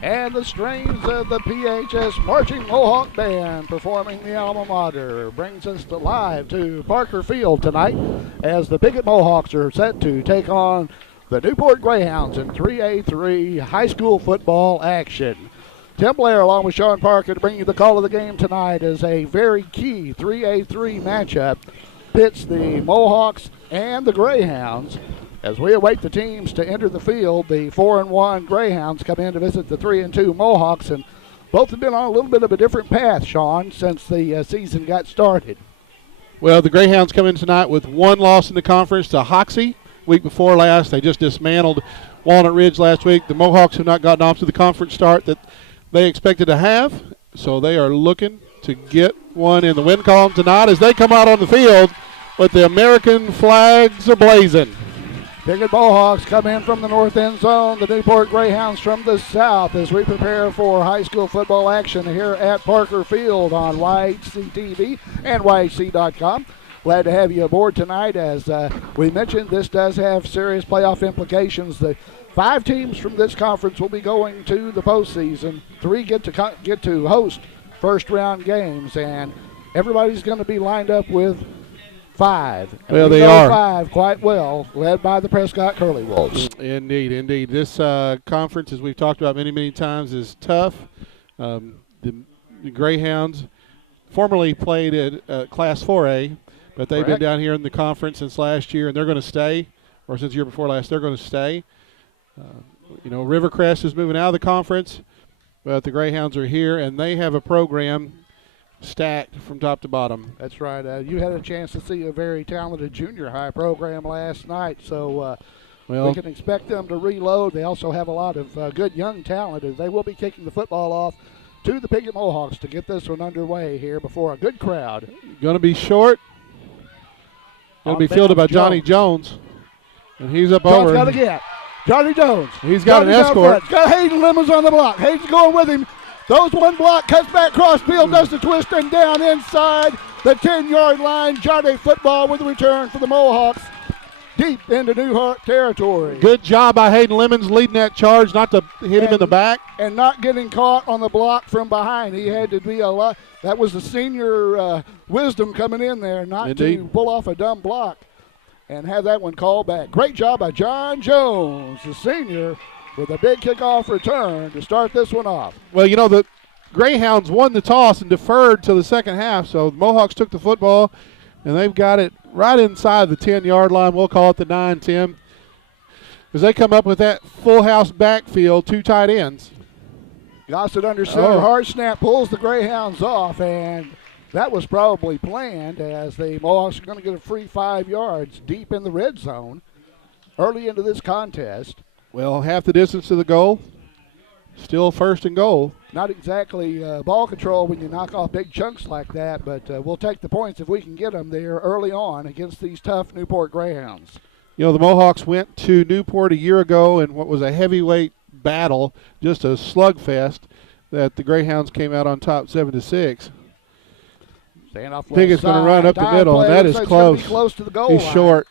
And the strains of the PHS Marching Mohawk Band performing the alma mater brings us live to Parker Field tonight as the Piggott Mohawks are set to take on the Newport Greyhounds in 3A3 high school football action. Tim Blair along with Sean Parker to bring you the call of the game tonight as a very key 3A3 matchup pits the Mohawks and the Greyhounds. As we await the teams to enter the field, the 4-1 Greyhounds come in to visit the 3-2 Mohawks, and both have been on a little bit of a different path, Sean, since the season got started. Well, the Greyhounds come in tonight with one loss in the conference to Hoxie. Week before last, they just dismantled Walnut Ridge last week. The Mohawks have not gotten off to the conference start that they expected to have, so they are looking to get one in the win column tonight as they come out on the field with the American flags blazing. Piggott Mohawks come in from the north end zone, the Newport Greyhounds from the south as we prepare for high school football action here at Parker Field on YHC TV and YHC.com. Glad to have you aboard tonight. As we mentioned, this does have serious playoff implications. The 5 teams from this conference will be going to the postseason. 3 get to host first-round games, and everybody's going to be lined up with 5. And well, they are 5 quite well, led by the Prescott Curly Wolves. Indeed, indeed. This conference, as we've talked about many, many times, is tough. The Greyhounds formerly played at Class 4A, but they've been down here in the conference since last year, and they're going to stay, or since the year before last, they're going to stay. Rivercrest is moving out of the conference, but the Greyhounds are here, and they have a program stacked from top to bottom. That's right. You had a chance to see a very talented junior high program last night, so we can expect them to reload. They also have a lot of good young talent, and they will be kicking the football off to the Piggott Mohawks to get this one underway here before a good crowd. Going to be short. Going to be fielded by Johnny Jones, and he's up over. Got to get Johnny Jones. He's got an escort. Got Hayden Lemons on the block. Hayden's going with him. Those one block, cuts back cross field, does the twist, and down inside the 10-yard line. Johnny football with a return for the Mohawks deep into Newport territory. Good job by Hayden Lemons leading that charge, not to hit him in the back. And not getting caught on the block from behind. He had to be a lot. That was the senior wisdom coming in there, not to pull off a dumb block and have that one called back. Great job by John Jones, the senior, with a big kickoff return to start this one off. Well, the Greyhounds won the toss and deferred to the second half, so the Mohawks took the football, and they've got it right inside the 10-yard line. We'll call it the 9-10. As they come up with that full house backfield, 2 tight ends. Gossett under center, hard snap, pulls the Greyhounds off, and that was probably planned as the Mohawks are going to get a free 5 yards deep in the red zone early into this contest. Well, half the distance to the goal. Still first and goal. Not exactly ball control when you knock off big chunks like that, but we'll take the points if we can get them there early on against these tough Newport Greyhounds. The Mohawks went to Newport a year ago in what was a heavyweight battle, just a slugfest, that the Greyhounds came out on top 7-6. Piggott's going to run up the middle, and that is close. Close to the goal He's line. short.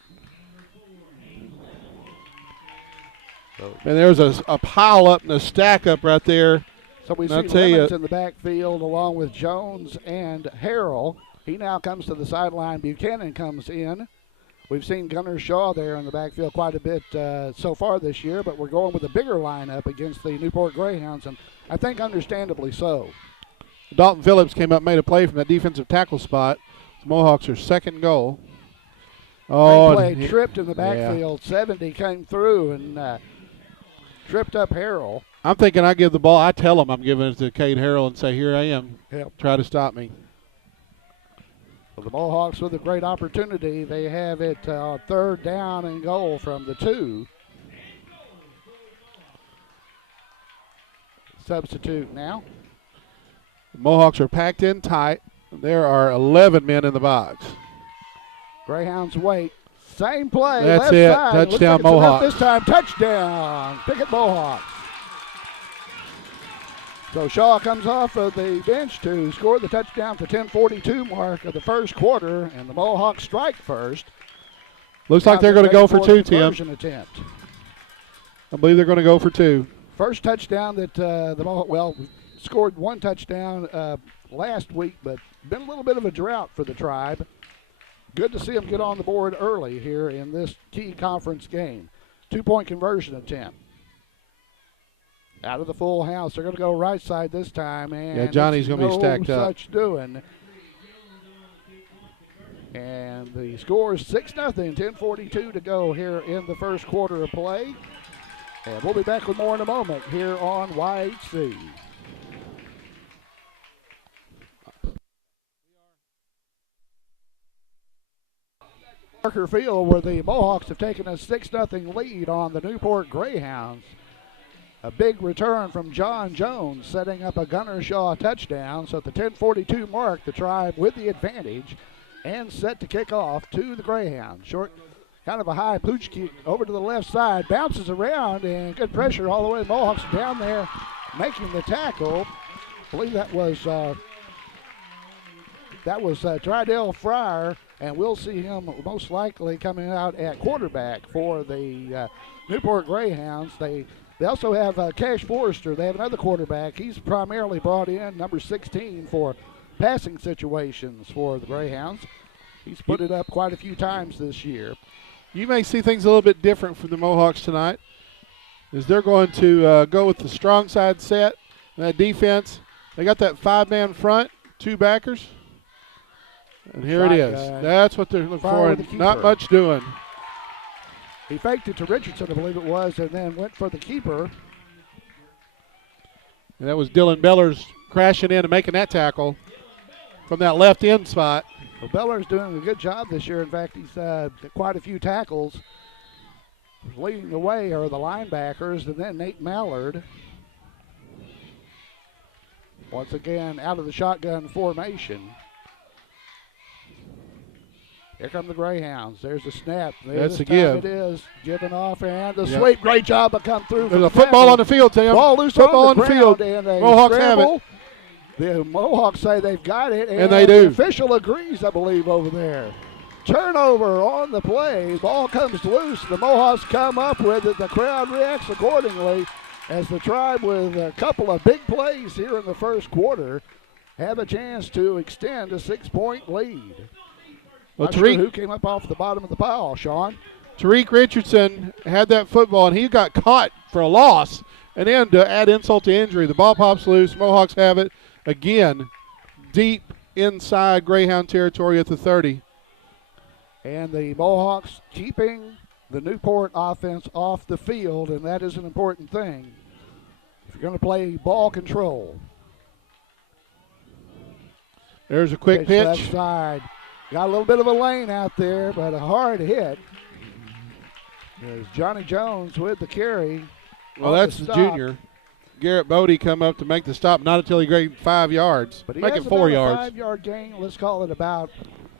And there's a pile up and a stack up right there. So we see Lemons in the backfield along with Jones and Harrell. He now comes to the sideline. Buchanan comes in. We've seen Gunnar Shaw there in the backfield quite a bit so far this year, but we're going with a bigger lineup against the Newport Greyhounds, and I think understandably so. Dalton Phillips came up, made a play from that defensive tackle spot. The Mohawks are second goal. Play tripped in the backfield. 70 came through and tripped up Harrell. I'm thinking I give the ball. I tell him I'm giving it to Cade Harrell and say, here I am. Yep. Try to stop me. Well, the Mohawks with a great opportunity. They have it 3rd down and goal from the 2. Substitute now. The Mohawks are packed in tight. There are 11 men in the box. Greyhounds wait. Same play. That's left it. side. Touchdown, like Mohawks. This time, touchdown. Piggott Mohawks. So Shaw comes off of the bench to score the touchdown for 10:42 mark of the first quarter, and the Mohawks strike first. Looks like they're going to go for 2, Tim. Attempt. I believe they're going to go for 2. First touchdown that scored one touchdown last week, but been a little bit of a drought for the Tribe. Good to see them get on the board early here in this key conference game. 2-point conversion attempt. Out of the full house. They're going to go right side this time. And Johnny's going to be stacked up. Such doing. And the score is 6-0, 10:42 to go here in the first quarter of play. And we'll be back with more in a moment here on YHC. Parker Field, where the Mohawks have taken a 6-0 lead on the Newport Greyhounds. A big return from John Jones, setting up a Gunner Shaw touchdown. So at the 10:42 mark, the Tribe with the advantage and set to kick off to the Greyhounds. Short, kind of a high pooch kick over to the left side, bounces around, and good pressure all the way. The Mohawks down there making the tackle. I believe that was Trydell Fryer, and we'll see him most likely coming out at quarterback for the Newport Greyhounds. They also have Cash Forrester. They have another quarterback. He's primarily brought in, number 16, for passing situations for the Greyhounds. He's put it up quite a few times this year. You may see things a little bit different from the Mohawks tonight, as they're going to go with the strong side set. And that defense, they got that 5-man front, 2 backers. And here it is. That's what they're looking for, and not much doing. He faked it to Richardson, I believe it was, and then went for the keeper. And that was Dylan Bellers crashing in and making that tackle from that left end spot. Well, Beller's doing a good job this year. In fact, he's got quite a few tackles. Leading the way are the linebackers, and then Nate Mallard. Once again, out of the shotgun formation. Here come the Greyhounds. There's the snap. That's a give. It is given off, and the sweep. Great job to come through. There's a football on the field, Tim. Ball loose football on the field. And a Mohawks scramble. have it. The Mohawks say they've got it, and they do. The official agrees, I believe, over there. Turnover on the play. Ball comes loose. The Mohawks come up with it. The crowd reacts accordingly as the Tribe, with a couple of big plays here in the first quarter, have a chance to extend a 6-point lead. Well, Not sure who came up off the bottom of the pile, Sean. Tariq Richardson had that football, and he got caught for a loss. And then to add insult to injury, the ball pops loose. Mohawks have it again, deep inside Greyhound territory at the 30. And the Mohawks keeping the Newport offense off the field, and that is an important thing if you're going to play ball control. There's a quick pitch. Left side. Got a little bit of a lane out there, but a hard hit. There's Johnny Jones with the carry. Well, that's the junior. Garrett Bodie come up to make the stop, not until he gained 5 yards. But he make has it 4 about yards. A 5-yard gain. Let's call it about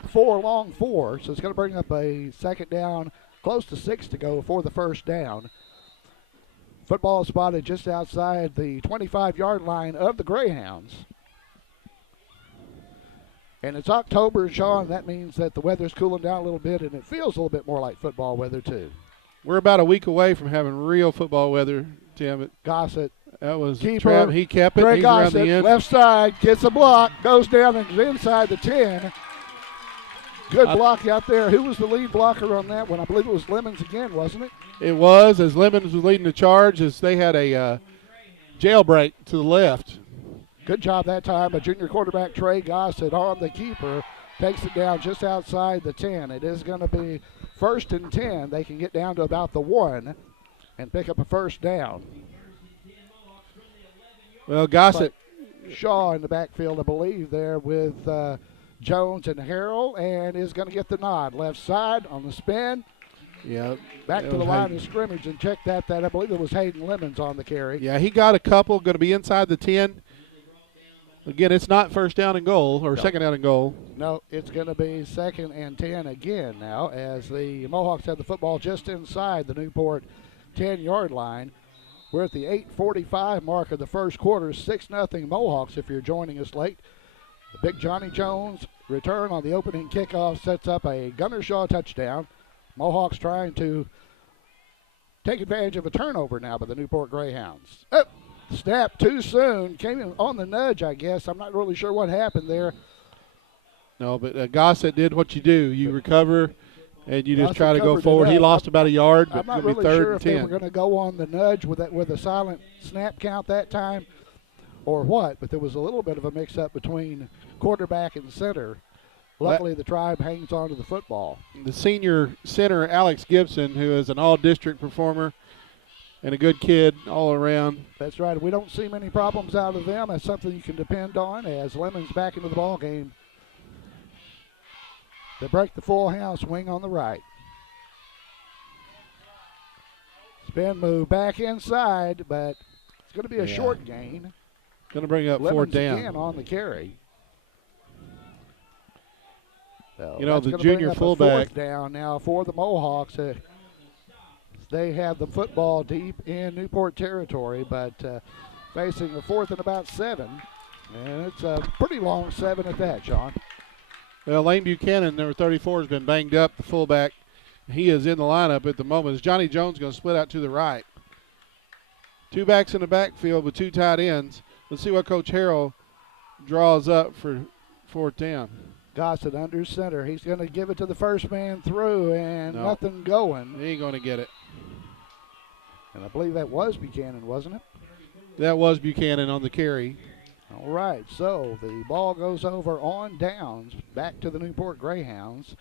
4 long 4. So it's going to bring up a second down, close to 6 to go for the first down. Football spotted just outside the 25-yard line of the Greyhounds. And it's October, Sean. That means that the weather's cooling down a little bit, and it feels a little bit more like football weather, too. We're about a week away from having real football weather, Tim. Gossett. That was keeper. He kept it. Greg He's around Gossett, the end. left side, gets a block, goes down and is inside the 10. Good block out there. Who was the lead blocker on that one? I believe it was Lemons again, wasn't it? It was, as Lemons was leading the charge, as they had a jailbreak to the left. Good job that time by junior quarterback Trey Gossett on the keeper. Takes it down just outside the 10. It is going to be 1st and 10. They can get down to about the 1 and pick up a first down. Well, Gossett. Shaw in the backfield, I believe, there with Jones and Harrell, and is going to get the nod. Left side on the spin. Yeah. Back to the line of scrimmage, and check that. I believe it was Hayden Lemons on the carry. Yeah, he got a couple, going to be inside the 10. Again, it's not first down and goal, or second down and goal. No, it's going to be 2nd and 10 again now, as the Mohawks have the football just inside the Newport 10-yard line. We're at the 8:45 mark of the first quarter, 6-0 Mohawks if you're joining us late. The big Johnny Jones return on the opening kickoff sets up a Gunner Shaw touchdown. Mohawks trying to take advantage of a turnover now by the Newport Greyhounds. Oh, snap too soon. Came in on the nudge, I guess. I'm not really sure what happened there. No, but Gossett did what you do. You recover, and you just Gossett try to go covered forward. it He up. lost about a yard, but I'm not it'll be really third sure and if they 10. were going to go on the nudge with a silent snap count that time or what, but there was a little bit of a mix-up between quarterback and center. Luckily, the Tribe hangs on to the football. The senior center, Alex Gibson, who is an all-district performer and a good kid all around. That's right. We don't see many problems out of them. That's something you can depend on as Lemon's back into the ball game. They break the full house, wing on the right. Spin move back inside, but it's going to be a short gain. Going to bring up Lemons fourth down. again on the carry. So you know, the gonna junior bring up fullback. a fourth down now for the Mohawks. They have the football deep in Newport territory, but facing a 4th and about 7. And it's a pretty long 7 at that, Sean. Well, Lane Buchanan, number 34, has been banged up, the fullback. He is in the lineup at the moment. As Johnny Jones going to split out to the right. 2 backs in the backfield with 2 tight ends. Let's see what Coach Harrell draws up for fourth down. Gossett under center. He's going to give it to the first man through, and nothing going. He ain't going to get it. And I believe that was Buchanan, wasn't it? That was Buchanan on the carry. All right, so the ball goes over on downs back to the Newport Greyhounds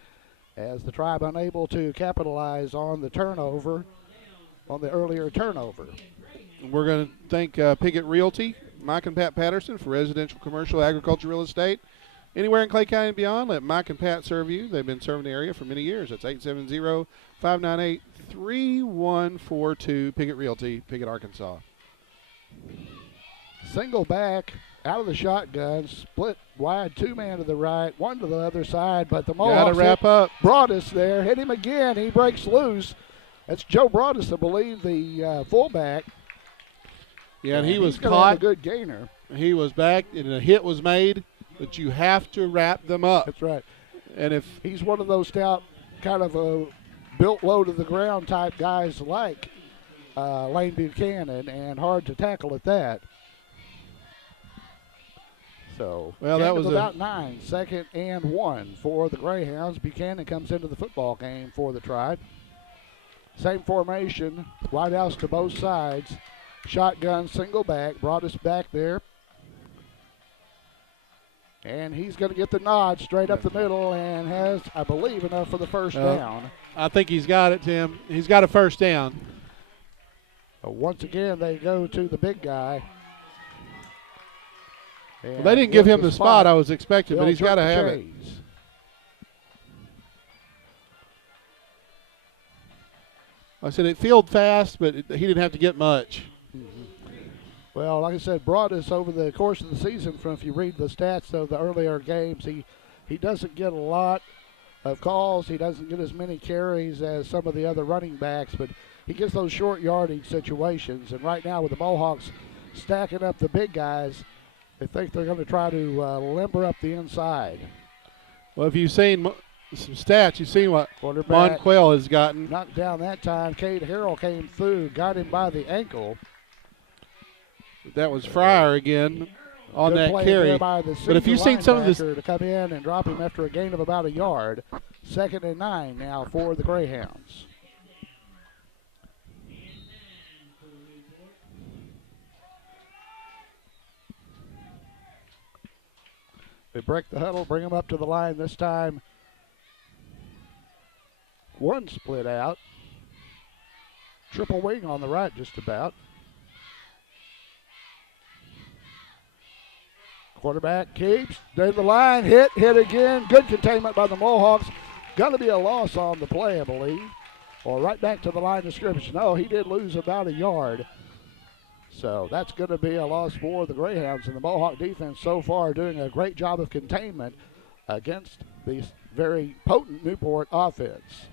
as the Tribe unable to capitalize on the turnover, on the earlier turnover. We're going to thank Piggott Realty, Mike and Pat Patterson for residential, commercial, agriculture, real estate. Anywhere in Clay County and beyond, let Mike and Pat serve you. They've been serving the area for many years. That's 870-598-3142, Piggott Realty, Piggott, Arkansas. Single back out of the shotgun, split wide, 2-man to the right, 1 to the other side, but the Mohawks got to wrap up. Broadus there, hit him again. He breaks loose. That's Joe Broadus, I believe, the fullback. Yeah, and he was have caught. A good gainer. He was back, and a hit was made, but you have to wrap them up. That's right. And if he's one of those stout, kind of a built low to the ground type guys like Lane Buchanan, and hard to tackle at that. So, well, that was about 9, 2nd and 1 for the Greyhounds. Buchanan comes into the football game for the Tribe. Same formation, wide house to both sides. Shotgun, single back, brought us back there. And he's going to get the nod straight up the middle and has, I believe, enough for the first down. I think he's got it, Tim. He's got a first down. Once again, they go to the big guy. Well, they didn't give him the spot I was expecting, but he's got to have it. I said it fielded fast, but he didn't have to get much. Well, like I said, Broadus over the course of the season, from if you read the stats of the earlier games, he doesn't get a lot of calls. He doesn't get as many carries as some of the other running backs, but he gets those short yardage situations. And right now with the Mohawks stacking up the big guys, they think they're going to try to limber up the inside. Well, if you've seen some stats, you've seen what Quarterback Monquell has gotten. Knocked down that time. Cade Harrell came through, got him by the ankle. That was Fryer again on Good that play carry. there by the But if you've seen some of this, to come in and drop him after a gain of about a yard. 2nd and 9 now for the Greyhounds. They break the huddle, bring him up to the line this time. 1 split out. Triple wing on the right just about. Quarterback keeps, there's the line, hit again. Good containment by the Mohawks. Going to be a loss on the play, I believe. Or right back to the line of scrimmage. No, he did lose about a yard. So that's going to be a loss for the Greyhounds. And the Mohawk defense so far doing a great job of containment against the very potent Newport offense.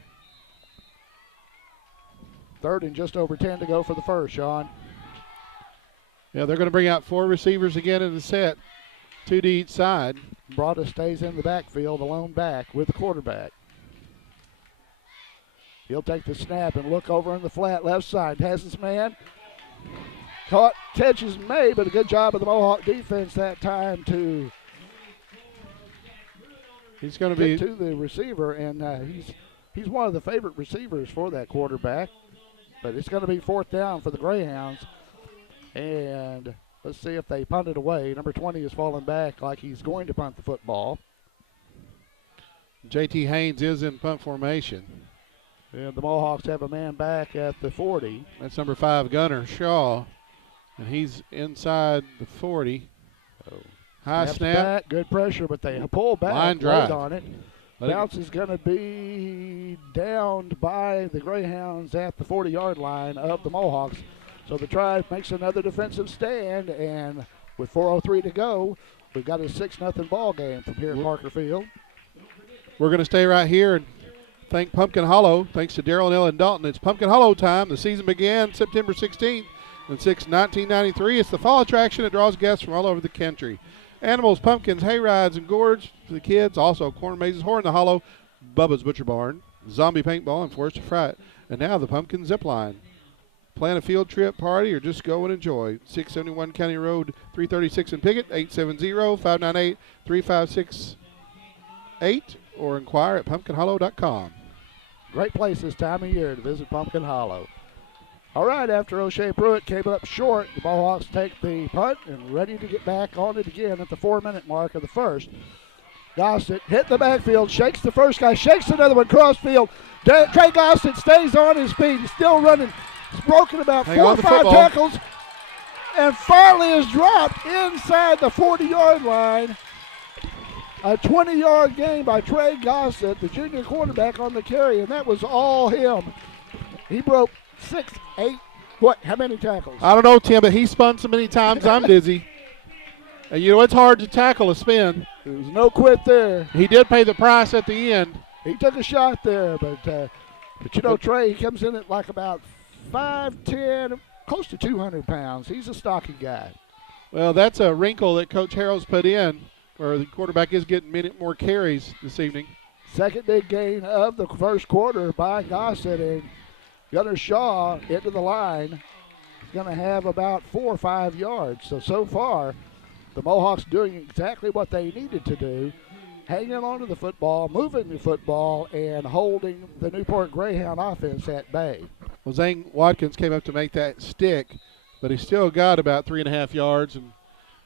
3rd and just over 10 to go for the first, Sean. Yeah, they're going to bring out 4 receivers again in the set. 2 to each side. Broadus stays in the backfield, the lone back with the quarterback. He'll take the snap and look over in the flat left side. Has his man. Caught, catches made, but a good job of the Mohawk defense that time to He's going to be to the receiver, and he's one of the favorite receivers for that quarterback. But it's going to be 4th down for the Greyhounds. And let's see if they punt it away. Number 20 is falling back like he's going to punt the football. J.T. Haynes is in punt formation. And the Mohawks have a man back at the 40. That's number 5, Gunner Shaw. And he's inside the 40. High snap. Back, good pressure, but they pull back. Line drive on it. Bounce is going to be downed by the Greyhounds at the 40-yard line of the Mohawks. So the Tribe makes another defensive stand, and with 4:03 to go, we've got a 6-0 ball game from here at Parker Field. We're going to stay right here and thank Pumpkin Hollow. Thanks to Darrell and Ellen Dalton. It's Pumpkin Hollow time. The season began September 16th and 1993. It's the fall attraction that draws guests from all over the country. Animals, pumpkins, hay rides, and gourds for the kids. Also, corn mazes, Horn in the Hollow, Bubba's Butcher Barn, zombie paintball, and Forest of Fright. And now the pumpkin zip line. Plan a field trip, party, or just go and enjoy. 671 County Road 336 in Piggott, 870-598-3568, or inquire at pumpkinhollow.com. Great place this time of year to visit Pumpkin Hollow. All right, after O'Shea Pruitt came up short, the Mohawks take the punt and ready to get back on it again at the 4-minute mark of the first. Gossett hit the backfield, shakes the first guy, shakes another one cross field. Trey Gossett stays on his feet. He's still running. He's broken about 4 or 5 tackles and finally is dropped inside the 40-yard line. A 20-yard gain by Trey Gossett, the junior quarterback on the carry, and that was all him. He broke 6, 8, what? How many tackles? I don't know, Tim, but he spun so many times I'm dizzy. And you know, it's hard to tackle a spin. There was no quit there. He did pay the price at the end. He took a shot there, but you know, Trey, he comes in at like about 5'10", close to 200 pounds. He's a stocky guy. Well, that's a wrinkle that Coach Harrell's put in, where the quarterback is getting many more carries this evening. Second big gain of the first quarter by Gossett, and Gunner Shaw into the line. He's going to have about 4 or 5 yards. So far, the Mohawks doing exactly what they needed to do, hanging on to the football, moving the football, and holding the Newport Greyhound offense at bay. Well, Zane Watkins came up to make that stick, but he still got about 3.5 yards, and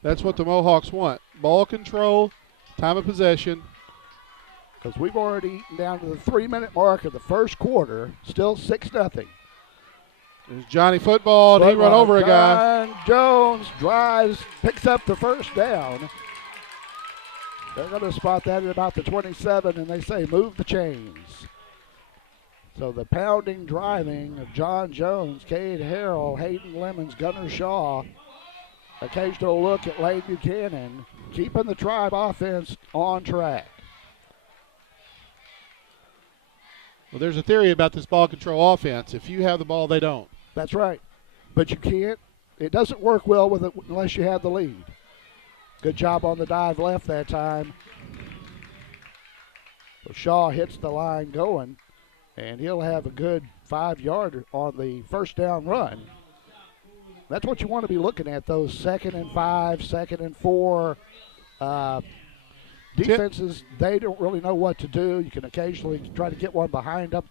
that's what the Mohawks want. Ball control, time of possession. Because we've already eaten down to the 3-minute mark of the first quarter, still 6-0. There's Johnny Football, and he run over a guy. John Jones drives, picks up the first down. They're going to spot that at about the 27, and they say move the chains. So the pounding, driving of John Jones, Cade Harrell, Hayden Lemons, Gunner Shaw, occasional look at Lane Buchanan, keeping the Tribe offense on track. Well, there's a theory about this ball control offense. If you have the ball, they don't. That's right. But you can't. It doesn't work well with it unless you have the lead. Good job on the dive left that time. So Shaw hits the line going, and he'll have a good 5-yarder on the first down run. That's what you want to be looking at, those 2nd and 5, 2nd and 4 defenses. They don't really know what to do. You can occasionally try to get one behind them.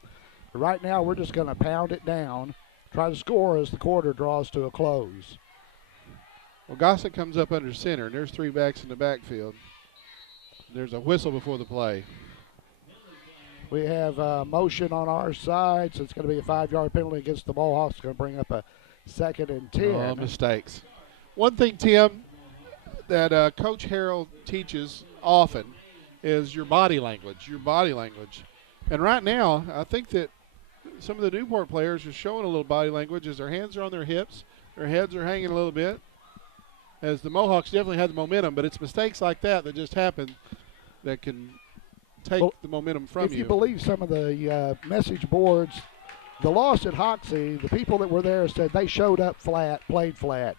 But right now, we're just going to pound it down, try to score as the quarter draws to a close. Well, Gossett comes up under center, and there's 3 backs in the backfield. There's a whistle before the play. We have motion on our side, so it's going to be a 5-yard penalty against the Mohawks. It's going to bring up a 2nd and 10. Oh, mistakes. One thing, Tim, that Coach Harrell teaches often is your body language, And right now, I think that some of the Newport players are showing a little body language as their hands are on their hips, their heads are hanging a little bit, as the Mohawks definitely had the momentum, but it's mistakes like that that just happen that can take the momentum from you. If you believe some of the message boards, the loss at Hoxie, the people that were there said they showed up flat, played flat.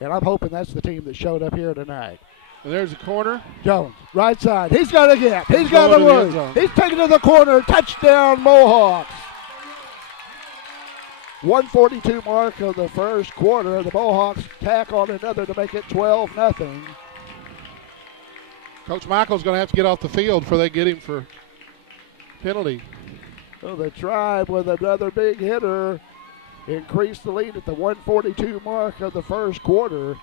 And I'm hoping that's the team that showed up here tonight. And there's a corner. Jones, right side. He's got a gap. He's got a run. He's taken to the corner. Touchdown, Mohawks. 1:42 mark of the first quarter. The Mohawks tack on another to make it 12-0. Coach Michael's going to have to get off the field before they get him for penalty. So the Tribe with another big hitter increased the lead at the 1:42 mark of the first quarter,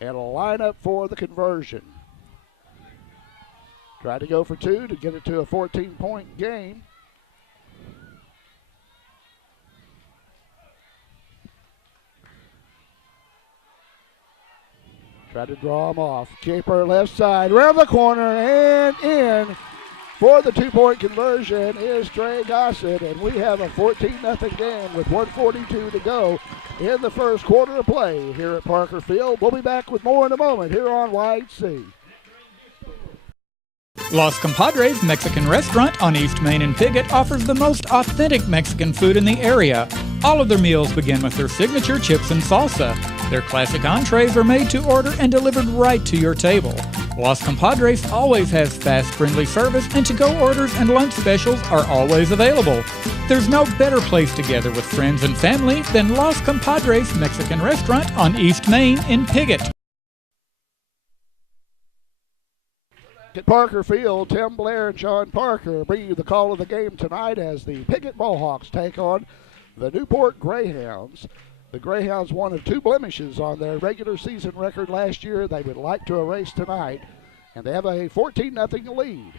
and a lineup for the conversion. Tried to go for two to get it to a 14-point game. Tried to draw him off. Keeper left side, around the corner, and in for the two-point conversion is Trey Gossett, and we have a 14-0 game with 1:42 to go in the first quarter of play here at Parker Field. We'll be back with more in a moment here on YHC. Los Compadres Mexican Restaurant on East Main in Piggott offers the most authentic Mexican food in the area. All of their meals begin with their signature chips and salsa. Their classic entrees are made to order and delivered right to your table. Los Compadres always has fast, friendly service, and to-go orders and lunch specials are always available. There's no better place to gather with friends and family than Los Compadres Mexican Restaurant on East Main in Piggott. At Parker Field, Tim Blair and John Parker bring you the call of the game tonight as the Piggott Mohawks take on the Newport Greyhounds. The Greyhounds one of two blemishes on their regular season record last year. They would like to erase tonight, and they have a 14-0 lead.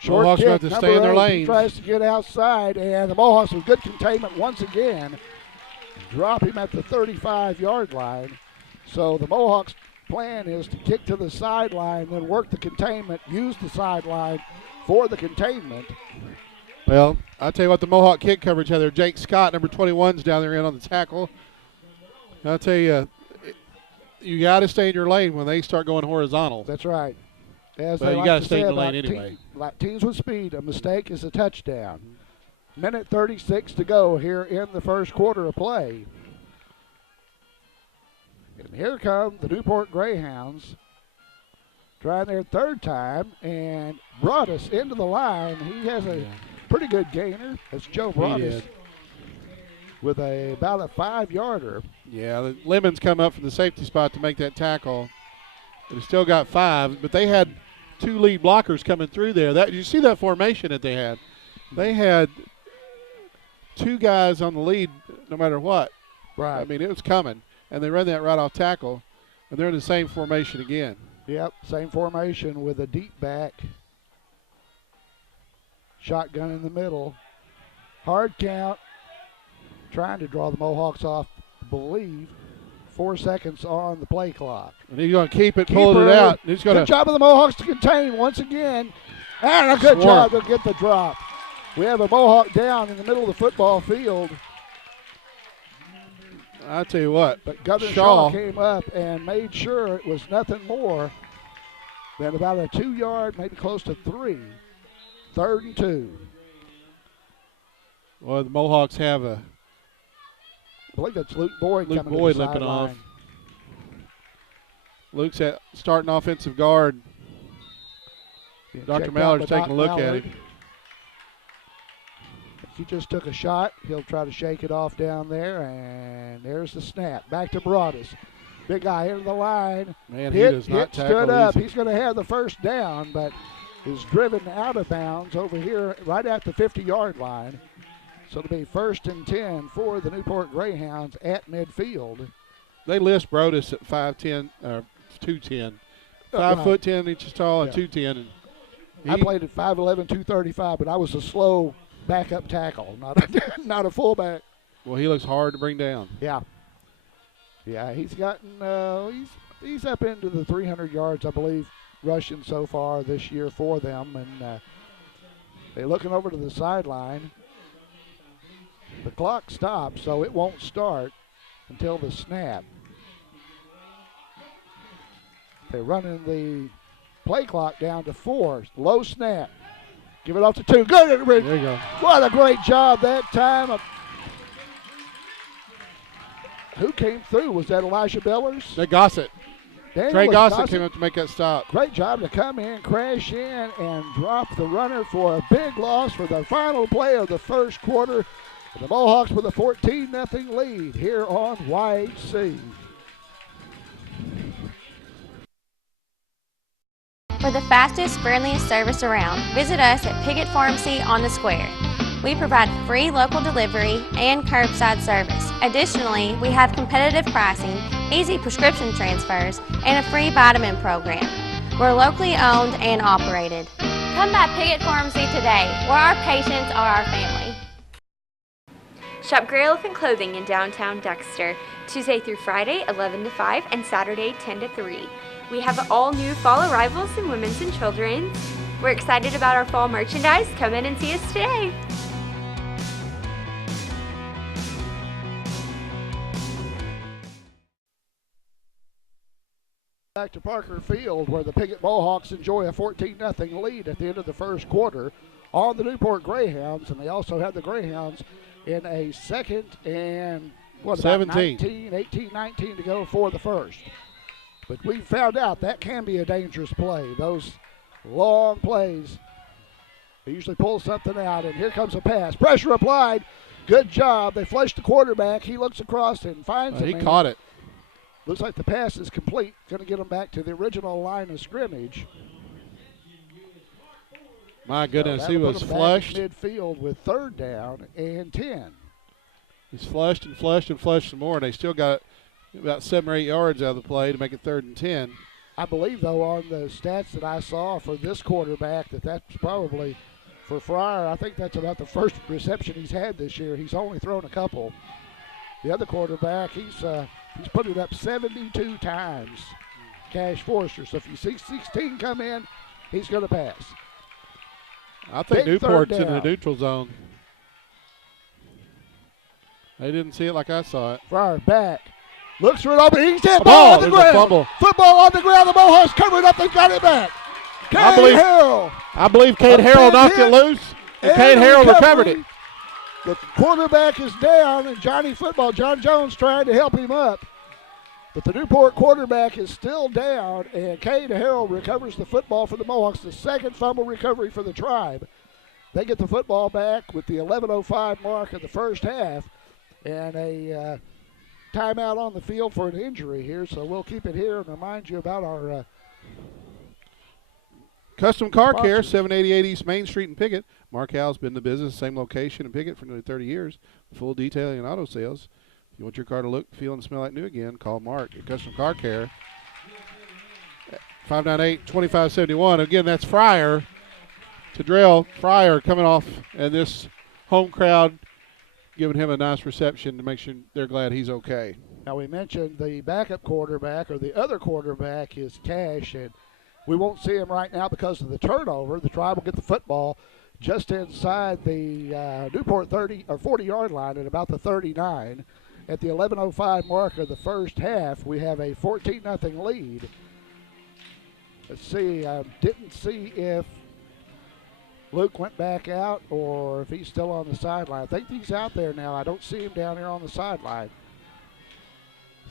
Short Mohawks kick, got to stay in their lanes. Tries to get outside, and the Mohawks with good containment once again drop him at the 35-yard line. So the Mohawks' plan is to kick to the sideline, then work the containment, use the sideline for the containment. Well, I'll tell you what, the Mohawk kick coverage had there. Jake Scott, number 21's down there in on the tackle. I'll tell you, you got to stay in your lane when they start going horizontal. That's right. As Well, you got to stay in the lane anyway. Like teams with speed, a mistake is a touchdown. Minute 36 to go here in the first quarter of play. And here come the Newport Greyhounds, trying their third time, and brought us into the line. He has a pretty good gainer. That's Joe Broadus with about a 5-yarder. Yeah, the Lemons come up from the safety spot to make that tackle. They still got 5, but they had 2 lead blockers coming through there. That you see that formation that they had? They had 2 guys on the lead no matter what. Right. I mean, it was coming. And they run that right off tackle, and they're in the same formation again. Yep, same formation with a deep back. Shotgun in the middle. Hard count. Trying to draw the Mohawks off, I believe. 4 seconds on the play clock. And he's going to keep it, pulling it out. He's good job of the Mohawks to contain once again. And a good job to get the drop. We have a Mohawk down in the middle of the football field. I'll tell you what. But Governor Shaw came up and made sure it was nothing more than about a 2-yard, maybe close to 3. 3rd and 2. Well, the Mohawks have a. I believe that's Luke Boyd coming Boyd to the limping sideline. off. Luke's at starting offensive guard. Dr. Mallard's taking a look at him. He just took a shot. He'll try to shake it off down there, and there's the snap. Back to Broadus. Big guy into the line. Man, he does not tackle stood up. easy. He's going to have the first down, but is driven out of bounds over here right at the 50-yard line. So it'll be 1st and 10 for the Newport Greyhounds at midfield. They list Broadus at 5'10", 210. 5 foot 10 inches tall and 210. And I played at 5'11", 235, but I was a slow backup tackle, not a fullback. Well, he looks hard to bring down. Yeah. Yeah, he's gotten he's up into the 300 yards, I believe, rushing so far this year for them, and they're looking over to the sideline. The clock stops, so it won't start until the snap. They're running the play clock down to 4. Low snap. Give it off to 2. Good. There you go. What a great job that time. Who came through? Was that Elijah Bellers? They Gossett. Trey Gossett came up to make that stop. Great job to come in, crash in, and drop the runner for a big loss for the final play of the first quarter. The Mohawks with a 14-0 lead here on YHC. For the fastest, friendliest service around, visit us at Piggott Pharmacy on the Square. We provide free local delivery and curbside service. Additionally, we have competitive pricing, easy prescription transfers, and a free vitamin program. We're locally owned and operated. Come by Piggott Pharmacy today, where our patients are our family. Shop Grey Elephant Clothing in downtown Dexter, Tuesday through Friday, 11 to 5, and Saturday, 10 to 3. We have all new fall arrivals in women's and children's. We're excited about our fall merchandise. Come in and see us today. Back to Parker Field, where the Piggott Mohawks enjoy a 14-0 lead at the end of the first quarter on the Newport Greyhounds, and they also have the Greyhounds in a second and 18, 19 to go for the first. But we found out that can be a dangerous play. Those long plays, they usually pull something out, and here comes a pass. Pressure applied. Good job. They flush the quarterback. He looks across and finds him. He caught it. Looks like the pass is complete. Going to get him back to the original line of scrimmage. My goodness, so he was flushed. Midfield with 3rd down and 10. He's flushed and flushed and flushed some more, and they still got about 7 or 8 yards out of the play to make it 3rd and 10. I believe, though, on the stats that I saw for this quarterback, that's probably, for Fryer, I think that's about the first reception he's had this year. He's only thrown a couple. The other quarterback, he's put it up 72 times, Cash Forster. So if you see 16 come in, he's going to pass. I think Newport's in the neutral zone. They didn't see it like I saw it. Fryer back. Looks for it open. He's hit. Ball on the ground. Fumble. Football on the ground. The Mohawks covered up. They've got it back. I believe Cade Harrell knocked it loose, and Cade Harrell recovered it. The quarterback is down, and John Jones trying to help him up. But the Newport quarterback is still down, and Cade Harrell recovers the football for the Mohawks. The second fumble recovery for the Tribe. They get the football back with the 11:05 mark of the first half, and a timeout on the field for an injury here. So we'll keep it here and remind you about our Custom Car Care, 788 East Main Street in Piggott. Mark Howell's been in the business, same location in Piggott for nearly 30 years. Full detailing and auto sales. If you want your car to look, feel, and smell like new again, call Mark at Custom Car Care. 598-2571. Again, that's Fryer to Drell. Fryer coming off, and this home crowd giving him a nice reception to make sure they're glad he's okay. Now, we mentioned the backup quarterback, or the other quarterback, is Cash, and we won't see him right now because of the turnover. The Tribe will get the football just inside the Newport 30 or 40-yard line at about the 39. At the 11:05 mark of the first half, we have a 14-0 lead. Let's see. I didn't see if Luke went back out or if he's still on the sideline. I think he's out there now. I don't see him down here on the sideline.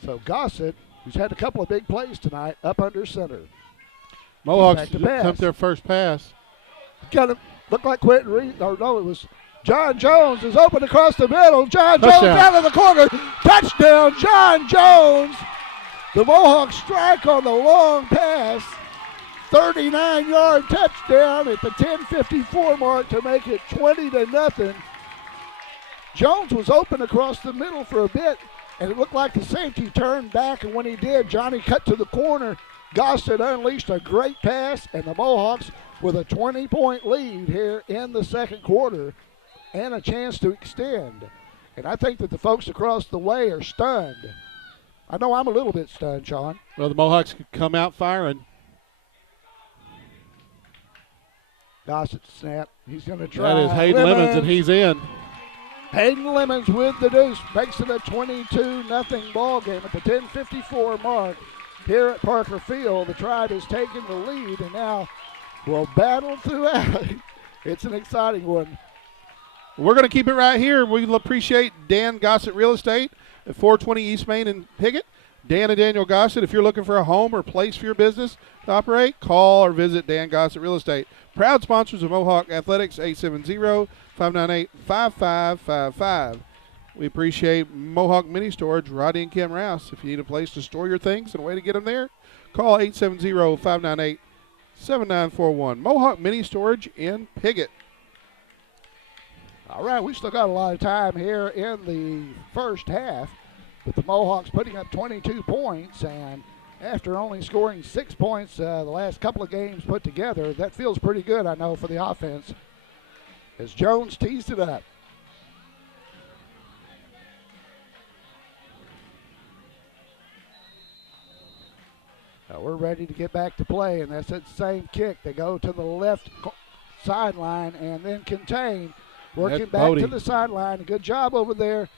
So Gossett, who's had a couple of big plays tonight, up under center. Mohawks attempt their first pass. Got it. Looked like Quentin Reed. Or no, it was John Jones is open across the middle. John Jones out of the corner. Touchdown, John Jones. The Mohawks strike on the long pass. 39-yard touchdown at the 10:54 mark to make it 20-0. Jones was open across the middle for a bit, and it looked like the safety turned back, and when he did, Johnny cut to the corner. Gossett unleashed a great pass, and the Mohawks with a 20-point lead here in the second quarter and a chance to extend. And I think that the folks across the way are stunned. I know I'm a little bit stunned, Sean. Well, the Mohawks could come out firing. Gossett snap. He's going to try. That is Hayden Lemons, and he's in. Hayden Lemons with the deuce makes it a 22-0 ball game at the 10:54 mark here at Parker Field. The Tribe has taken the lead and now will battle throughout. It's an exciting one. We're going to keep it right here. We appreciate Dan Gossett Real Estate at 420 East Main in Piggott. Dan and Daniel Gossett, if you're looking for a home or place for your business to operate, call or visit Dan Gossett Real Estate. Proud sponsors of Mohawk Athletics, 870-598-5555. We appreciate Mohawk Mini Storage, Roddy and Kim Rouse. If you need a place to store your things and a way to get them there, call 870-598-7941. Mohawk Mini Storage in Piggott. All right, we still got a lot of time here in the first half, with the Mohawks putting up 22 points, and after only scoring 6 points the last couple of games put together, that feels pretty good, I know, for the offense, as Jones teased it up. Now we're ready to get back to play, and that's that same kick. They go to the left sideline and then contain, working that's back Bodie. to the sideline. Good job over there.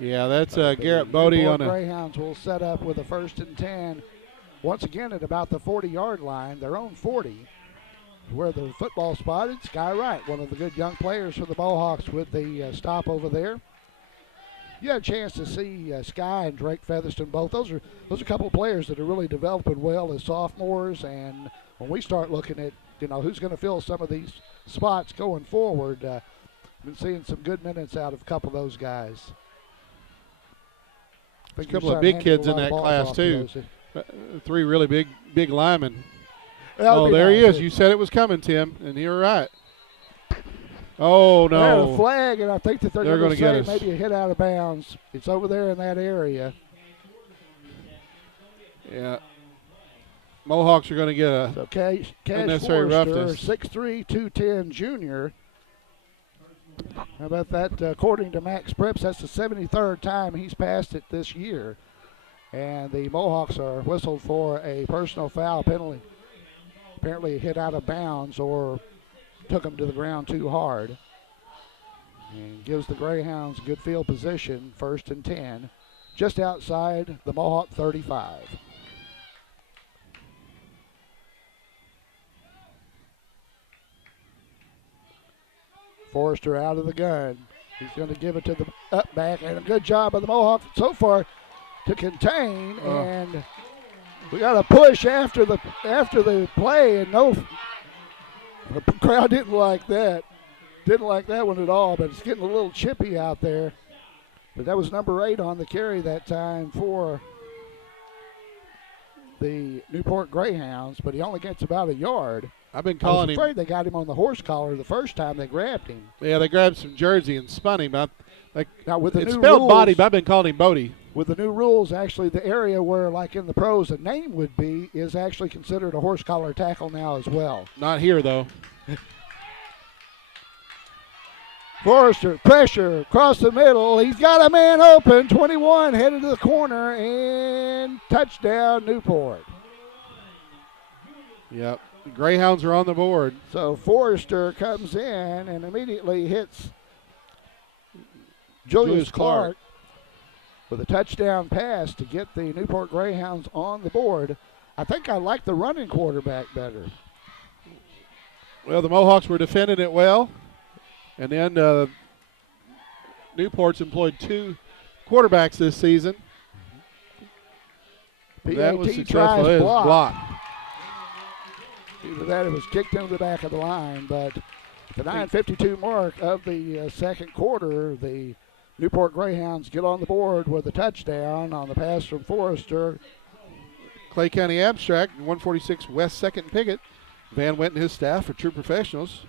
Yeah, that's Garrett Bodie on a. Greyhounds will set up with a 1st and 10. Once again at about the 40-yard line, their own 40, where the football spotted. Sky Wright, one of the good young players for the Mohawks, with the stop over there. You had a chance to see Sky and Drake Featherston both. Those are a couple of players that are really developing well as sophomores. And when we start looking at who's going to fill some of these spots going forward, been seeing some good minutes out of a couple of those guys. There's a couple of big kids in that class too. 3 really big linemen. Oh, there he is. You said it was coming, Tim, and you're right. Oh, no. There's a flag, and I think that they're going to say get us. maybe a hit out of bounds. It's over there in that area. Yeah. Mohawks are going to get a Cash unnecessary Forrester, roughness. 6'3", 210 junior. How about that? According to Max Preps, that's the 73rd time he's passed it this year. And the Mohawks are whistled for a personal foul penalty. Apparently hit out of bounds or took him to the ground too hard. And gives the Greyhounds good field position, 1st and 10, just outside the Mohawk 35. Forrester out of the gun. He's going to give it to the up back, and a good job by the Mohawks so far to contain. And we got a push after the play, and the crowd didn't like that. Didn't like that one at all, but it's getting a little chippy out there. But that was number 8 on the carry that time for the Newport Greyhounds, but he only gets about a yard. I've been calling I was afraid they got him on the horse collar the first time they grabbed him. Yeah, they grabbed some jersey and spun him. Now with the it's new spelled rules, Body, but I've been calling him Bodie. With the new rules, actually the area where, like in the pros, a name would be is actually considered a horse collar tackle now as well. Not here, though. Forrester, pressure, across the middle. He's got a man open, 21, headed to the corner, and touchdown Newport. Yep. The Greyhounds are on the board. So Forrester comes in and immediately hits Julius Clark with a touchdown pass to get the Newport Greyhounds on the board. I think I like the running quarterback better. Well, the Mohawks were defending it well. And then Newport's employed 2 quarterbacks this season. That was successful. It is blocked. Either that, it was kicked into the back of the line. But the 9:52 mark of the second quarter, the Newport Greyhounds get on the board with a touchdown on the pass from Forrester. Clay County Abstract, 146 West 2nd Piggott. Van Went and his staff are true professionals.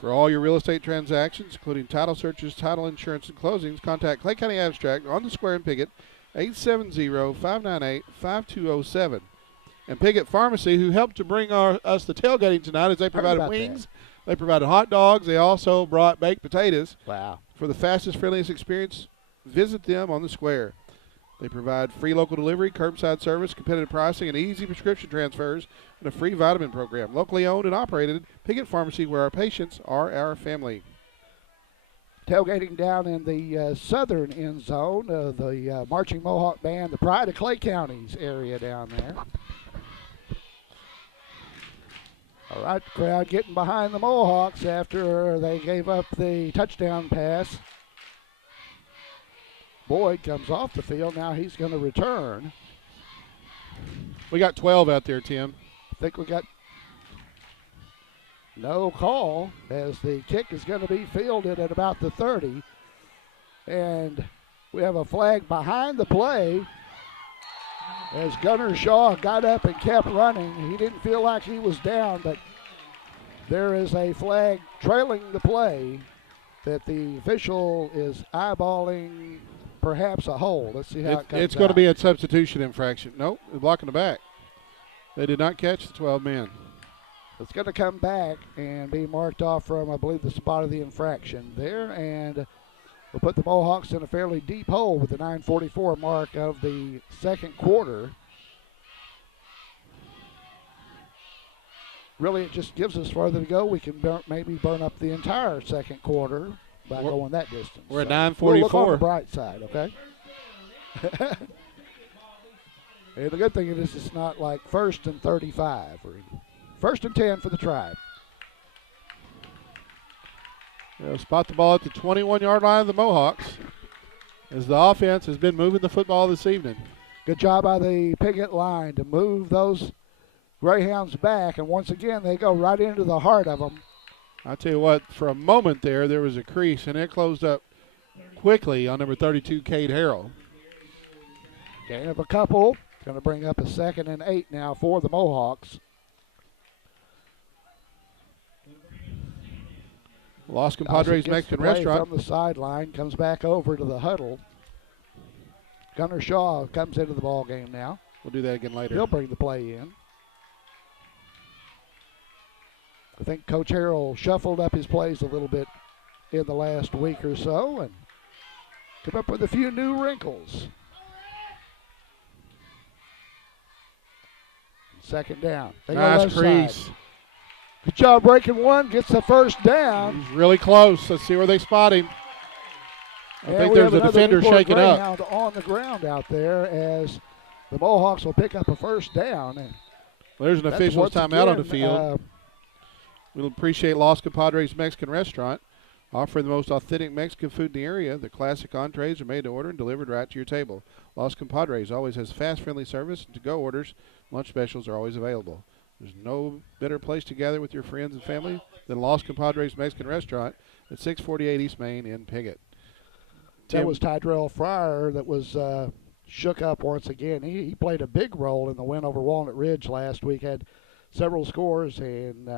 For all your real estate transactions, including title searches, title insurance, and closings, contact Clay County Abstract on the square in Piggott, 870-598-5207. And Piggott Pharmacy, who helped to bring us the tailgating tonight, as they provided wings, they provided hot dogs, they also brought baked potatoes. Wow. For the fastest, friendliest experience, visit them on the square. They provide free local delivery, curbside service, competitive pricing, and easy prescription transfers, and a free vitamin program. Locally owned and operated, Piggott Pharmacy, where our patients are our family. Tailgating down in the southern end zone, the Marching Mohawk Band, the pride of Clay County's area down there. All right, crowd getting behind the Mohawks after they gave up the touchdown pass. Boyd comes off the field. Now he's going to return. We got 12 out there, Tim. I think we got no call as the kick is going to be fielded at about the 30. And we have a flag behind the play as Gunnar Shaw got up and kept running. He didn't feel like he was down, but there is a flag trailing the play that the official is eyeballing perhaps a hold. Let's see how it comes It's going to out. be a substitution infraction. Nope, they're blocking the back. They did not catch the 12 men. It's going to come back and be marked off from, I believe, the spot of the infraction there. And we'll put the Mohawks in a fairly deep hole with the 9:44 mark of the second quarter. Really, it just gives us further to go. We can maybe burn up the entire second quarter by going that distance. We're at So 9:44. we'll look on the bright side, okay? Hey, the good thing is it's not like 1st and 35 or 1st and 10 for the Tribe. They'll spot the ball at the 21-yard line of the Mohawks as the offense has been moving the football this evening. Good job by the Piggott line to move those Greyhounds back, and once again they go right into the heart of them. I tell you what, for a moment there was a crease, and it closed up quickly on number 32, Cade Harrell. Gain of a couple. Going to bring up a 2nd and 8 now for the Mohawks. Los Compadres Gets Mexican away Restaurant. from the sideline, comes back over to the huddle. Gunnar Shaw comes into the ball game now. We'll do that again later. He'll bring the play in. I think Coach Harrell shuffled up his plays a little bit in the last week or so and come up with a few new wrinkles. 2nd down. They go Nice left crease. side. Good job breaking one. Gets the first down. He's really close. Let's see where they spot him. I And think we there's have a another defender Newport shaking up. Greyhound on the ground out there as the Mohawks will pick up a first down. And There's an that's official's once timeout on the again, field. We'll appreciate Los Compadres Mexican Restaurant, offering the most authentic Mexican food in the area. The classic entrees are made to order and delivered right to your table. Los Compadres always has fast, friendly service and to-go orders. Lunch specials are always available. There's no better place to gather with your friends and family than Los Compadres Mexican Restaurant at 648 East Main in Piggott. that was Tyrell Fryer that was shook up once again. He played a big role in the win over Walnut Ridge last week, had several scores, and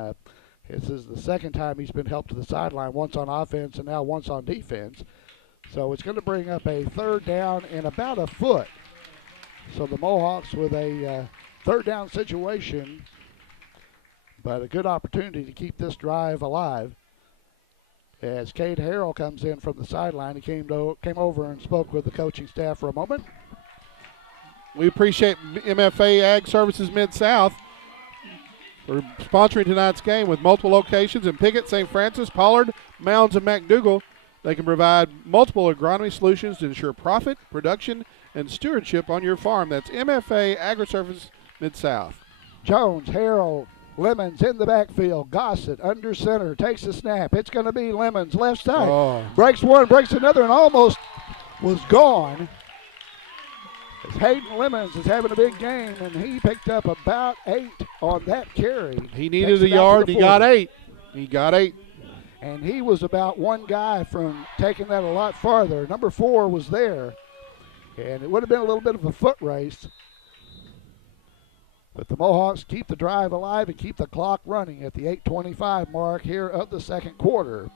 this is the 2nd time he's been helped to the sideline, once on offense and now once on defense. So it's going to bring up a 3rd down and about a foot. So the Mohawks with a 3rd down situation, but a good opportunity to keep this drive alive. As Cade Harrell comes in from the sideline, he came over and spoke with the coaching staff for a moment. We appreciate MFA Ag Services Mid-South for sponsoring tonight's game with multiple locations in Piggott, St. Francis, Pollard, Mounds, and McDougal. They can provide multiple agronomy solutions to ensure profit, production, and stewardship on your farm. That's MFA Agri-Service Mid-South. Jones, Harrell, Lemons in the backfield. Gossett under center, takes the snap. It's going to be Lemons left side. Oh. Breaks one, breaks another, and almost was gone. As Hayden Lemons is having a big game, and he picked up about 8 on that carry. He needed Takes a it out to yard. the He got 40. 8. He got 8. And he was about one guy from taking that a lot farther. Number 4 was there, and it would have been a little bit of a foot race. But the Mohawks keep the drive alive and keep the clock running at the 8:25 mark here of the second quarter,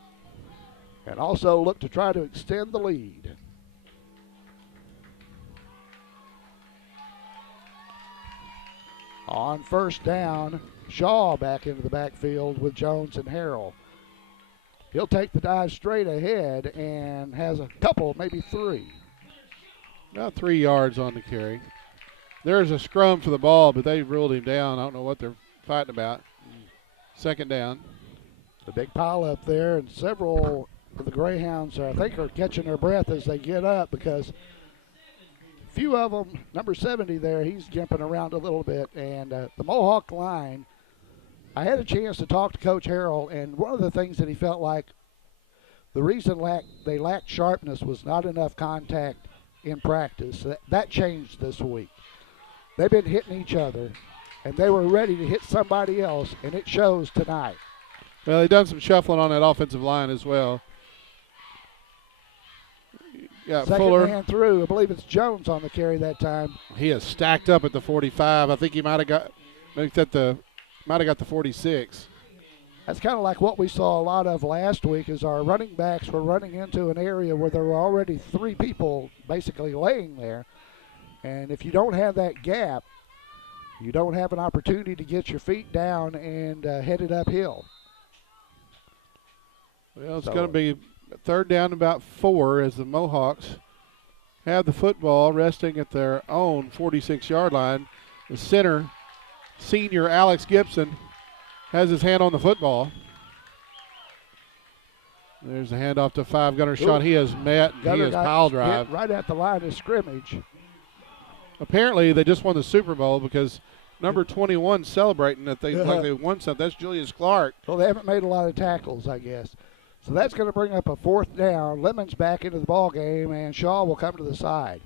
and also look to try to extend the lead. On 1st down, Shaw back into the backfield with Jones and Harrell. He'll take the dive straight ahead and has a couple, maybe 3. About 3 yards on the carry. There's a scrum for the ball, but they ruled him down. I don't know what they're fighting about. 2nd down. The big pile up there, and several of the Greyhounds, I think, are catching their breath as they get up because a few of them, number 70 there, he's gimping around a little bit. And the Mohawk line, I had a chance to talk to Coach Harrell, and one of the things that he felt like the reason they lacked sharpness was not enough contact in practice. That changed this week. They've been hitting each other, and they were ready to hit somebody else, and it shows tonight. Well, they've done some shuffling on that offensive line as well. Yeah, Second Fuller. man through. I believe it's Jones on the carry that time. He is stacked up at the 45. I think he might have got the 46. That's kind of like what we saw a lot of last week is our running backs were running into an area where there were already 3 people basically laying there. And if you don't have that gap, you don't have an opportunity to get your feet down and head it uphill. Well, it's going to be third down about 4 as the Mohawks have the football resting at their own 46-yard line. The center, senior Alex Gibson, has his hand on the football. There's a handoff to 5. Gunner shot. He has met. He has pile drive. Right at the line of scrimmage. Apparently, they just won the Super Bowl because number 21 celebrating that like they won something. That's Julius Clark. Well, they haven't made a lot of tackles, I guess. So that's going to bring up a 4th down. Lemon's back into the ball game, and Shaw will come to the side.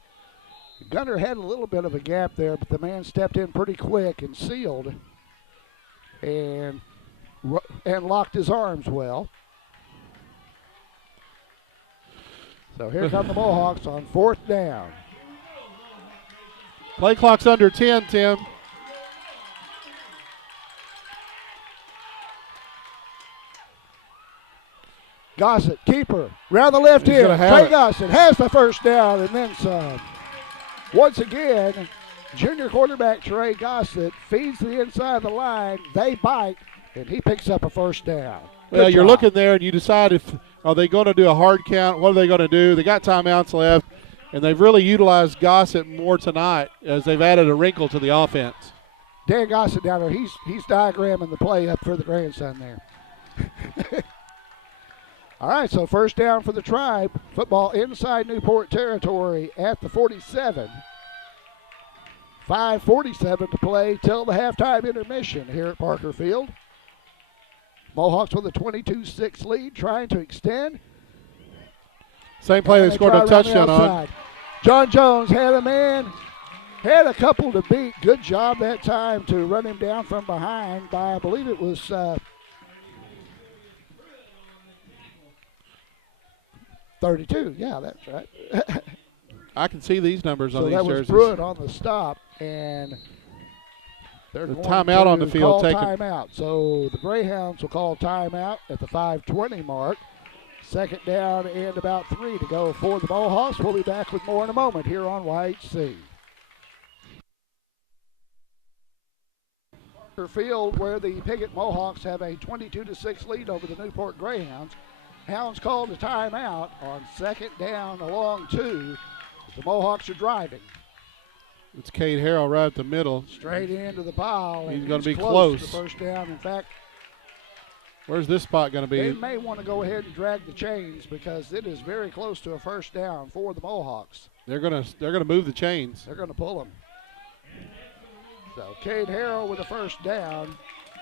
Gunner had a little bit of a gap there, but the man stepped in pretty quick and sealed and locked his arms well. So here come the Mohawks on 4th down. Play clock's under 10, Tim. Gossett, keeper, round the left He's here. gonna have Trey it. Gossett has the first down and then some. Once again, junior quarterback Trey Gossett feeds the inside of the line. They bite, and he picks up a first down. Well, Good you're job. looking there, and you decide are they going to do a hard count? What are they going to do? They got timeouts left, and they've really utilized Gossett more tonight as they've added a wrinkle to the offense. Dan Gossett down there, he's diagramming the play up for the grandson there. All right, so first down for the Tribe. Football inside Newport territory at the 47. 5:47 to play till the halftime intermission here at Parker Field. Mohawks with a 22-6 lead, trying to extend. Same play And they scored try a around the touchdown on. outside. John Jones had a man, had a couple to beat. Good job that time to run him down from behind by, I believe it was 32. Yeah, that's right. I can see these numbers on So these that was jerseys. Pruitt on the stop, and they're The going timeout to on the field call taken. timeout. So the Greyhounds will call timeout at the 5:20 mark. Second down and about 3 to go for the Mohawks. We'll be back with more in a moment here on YHC. Parker Field, where the Piggott Mohawks have a 22-6 lead over the Newport Greyhounds. Hounds called a timeout on second down along 2. The Mohawks are driving. It's Cade Harrell right at the middle. Straight into the pile. He's and gonna be close to close. the first down. In fact, Where's this spot going to they be? may want to go ahead and drag the chains because it is very close to a first down for the Mohawks. They're gonna move the chains. They're going to pull them. So Cade Harrell with a first down.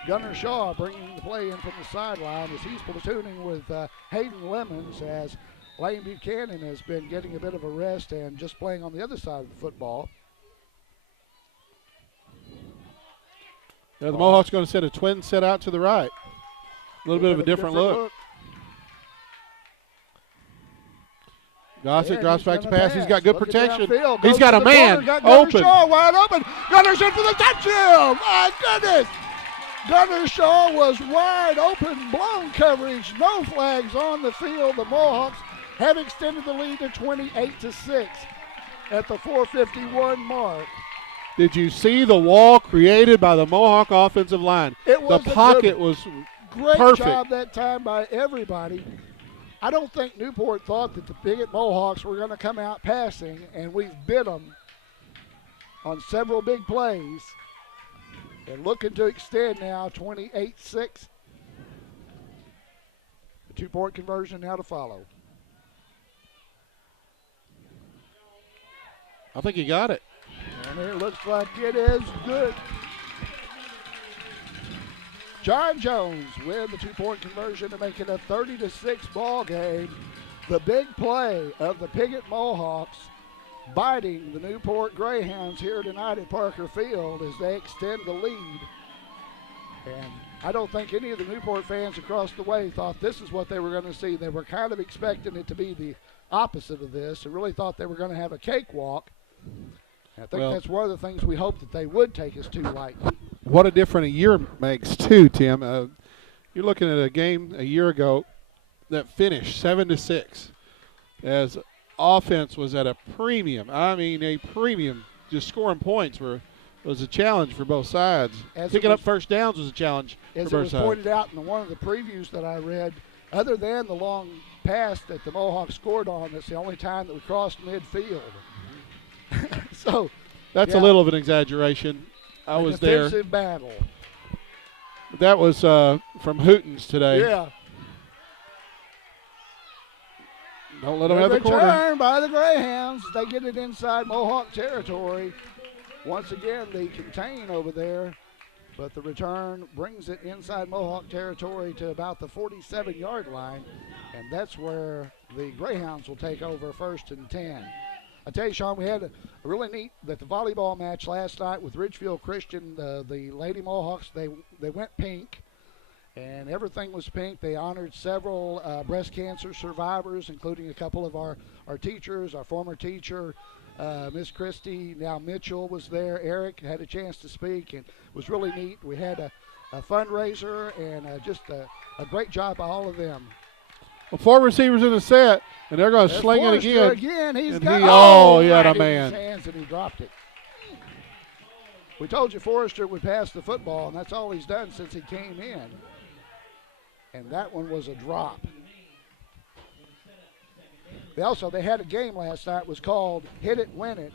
Gunnar Shaw bringing the play in from the sideline as he's platooning with Hayden Lemons as Lane Buchanan has been getting a bit of a rest and just playing on the other side of the football. Yeah, the Mohawks going to set a twin set out to the right. A little bit of a different look. Gossett Yeah, drops he's back to gonna pass. He's got good Looking protection. downfield, He's goes got to a the man corner, got Gunnar open. Shaw wide open. Gunner's in for the touchdown. My goodness. Gunnar Shaw was wide open, blown coverage, no flags on the field. The Mohawks have extended the lead to 28-6 at the 4:51 mark. Did you see the wall created by the Mohawk offensive line? It was The a pocket good- was Great perfect. job that time by everybody. I don't think Newport thought that the Piggott Mohawks were going to come out passing, and we've bit them on several big plays. They're looking to extend now, 28-6. The two-point conversion now to follow. I think he got it. And it looks like it is good. John Jones with the two-point conversion to make it a 30-6 ball game. The big play of the Piggott Mohawks biting the Newport Greyhounds here tonight at Parker Field as they extend the lead. And I don't think any of the Newport fans across the way thought this is what they were going to see. They were kind of expecting it to be the opposite of this and really thought they were going to have a cakewalk. I think that's one of the things we hoped that they would take us to lightly. What a different a year makes, too, Tim. You're looking at a game a year ago that finished 7-6 as offense was at a premium. I mean, a premium. Just scoring points was a challenge for both sides. Picking up first downs was a challenge for both sides. As it was pointed out in one of the previews that I read, other than the long pass that the Mohawks scored on, that's the only time that we crossed midfield. So that's a little of an exaggeration. I was there. Defensive battle. That was from Hootens today. Yeah. Don't let them have the corner. Return by the Greyhounds. They get it inside Mohawk territory. Once again, they contain over there, but the return brings it inside Mohawk territory to about the 47-yard line, and that's where the Greyhounds will take over 1st and 10. I tell you, Sean, we had a really neat the volleyball match last night with Ridgefield Christian. The Lady Mohawks, they went pink, and everything was pink. They honored several breast cancer survivors, including a couple of our teachers, our former teacher, Miss Christie, now Mitchell was there. Eric had a chance to speak, and it was really neat. We had a fundraiser, and just a great job by all of them. Well, 4 receivers in the set, and they're going to sling it again. He's and got he had a right man. in his hands, and he dropped it. We told you Forrester would pass the football, and that's all he's done since he came in. And that one was a drop. They had a game last night. It was called Hit It, Win It.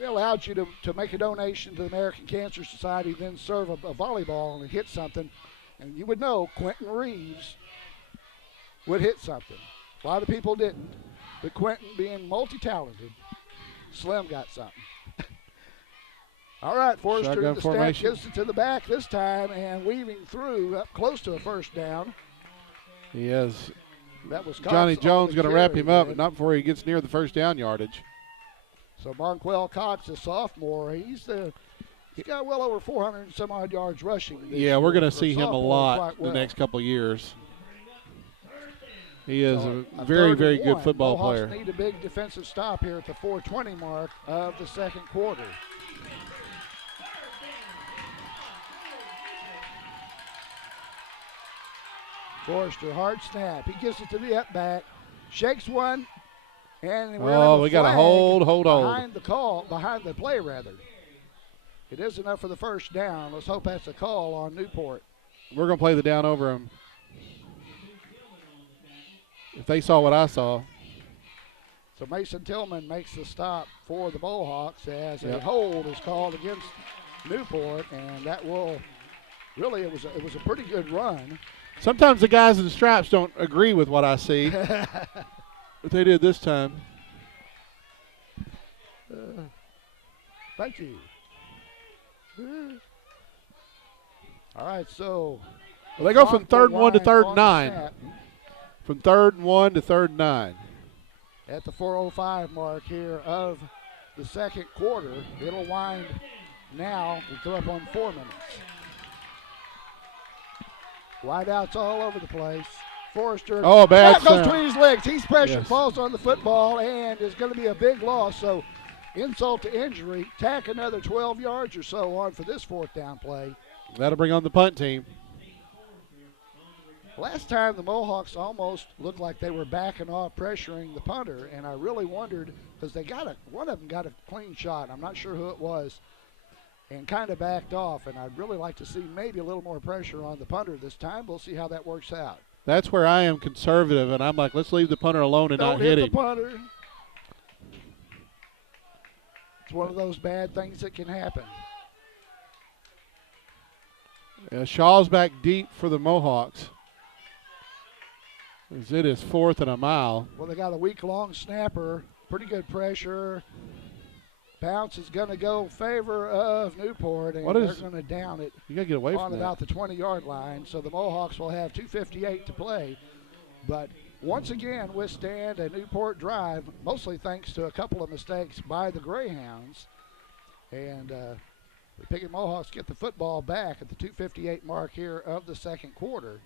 It allowed you to make a donation to the American Cancer Society, then serve a volleyball and hit something. And you would know Quentin Reeves would hit something. A lot of people didn't. But Quentin, being multi-talented, Slim got something. All right, Forrester in the step, gives it to the back this time and weaving through up close to a first down. He is. That was Johnny Jones going to wrap him up, but not before he gets near the first down yardage. So Marquell Cox, a sophomore, he's got well over 400 and some odd yards rushing. Yeah, we're going to see him a lot the next couple of years. He is a very, very good football player. Mohawks need a big defensive stop here at the 4:20 mark of the second quarter. Forrester, hard snap. He gives it to the up back, shakes one, and we got a hold. Behind the play rather. It is enough for the first down. Let's hope that's a call on Newport. We're going to play the down over him. If they saw what I saw. So Mason Tillman makes the stop for the Mohawks as a hold is called against Newport, and that will really it was a pretty good run. Sometimes the guys in the stripes don't agree with what I see, but they did this time. Thank you. All right, so they go from 3rd and 1 to 3rd and 9. From 3rd and 1 to 3rd and 9. At the 4:05 mark here of the second quarter, it'll wind now. We come up on 4 minutes. Wideouts all over the place. Forrester. Bad goes between his legs. He's pressured, falls on the football, and is going to be a big loss. So insult to injury. Tack another 12 yards or so on for this 4th down play. That'll bring on the punt team. Last time the Mohawks almost looked like they were backing off, pressuring the punter, and I really wondered because one of them got a clean shot. I'm not sure who it was, and kind of backed off. And I'd really like to see maybe a little more pressure on the punter this time. We'll see how that works out. That's where I am conservative, and I'm like, let's leave the punter alone and not hit him. The punter. It's one of those bad things that can happen. Shaw's back deep for the Mohawks. As it is 4th and a mile. Well, they got a week-long snapper. Pretty good pressure. Bounce is going to go favor of Newport, and they're going to down it. You got to get away from about the 20-yard line. So the Mohawks will have 2:58 to play. But once again withstand a Newport drive, mostly thanks to a couple of mistakes by the Greyhounds. And the Piggott Mohawks get the football back at the 2:58 mark here of the second quarter.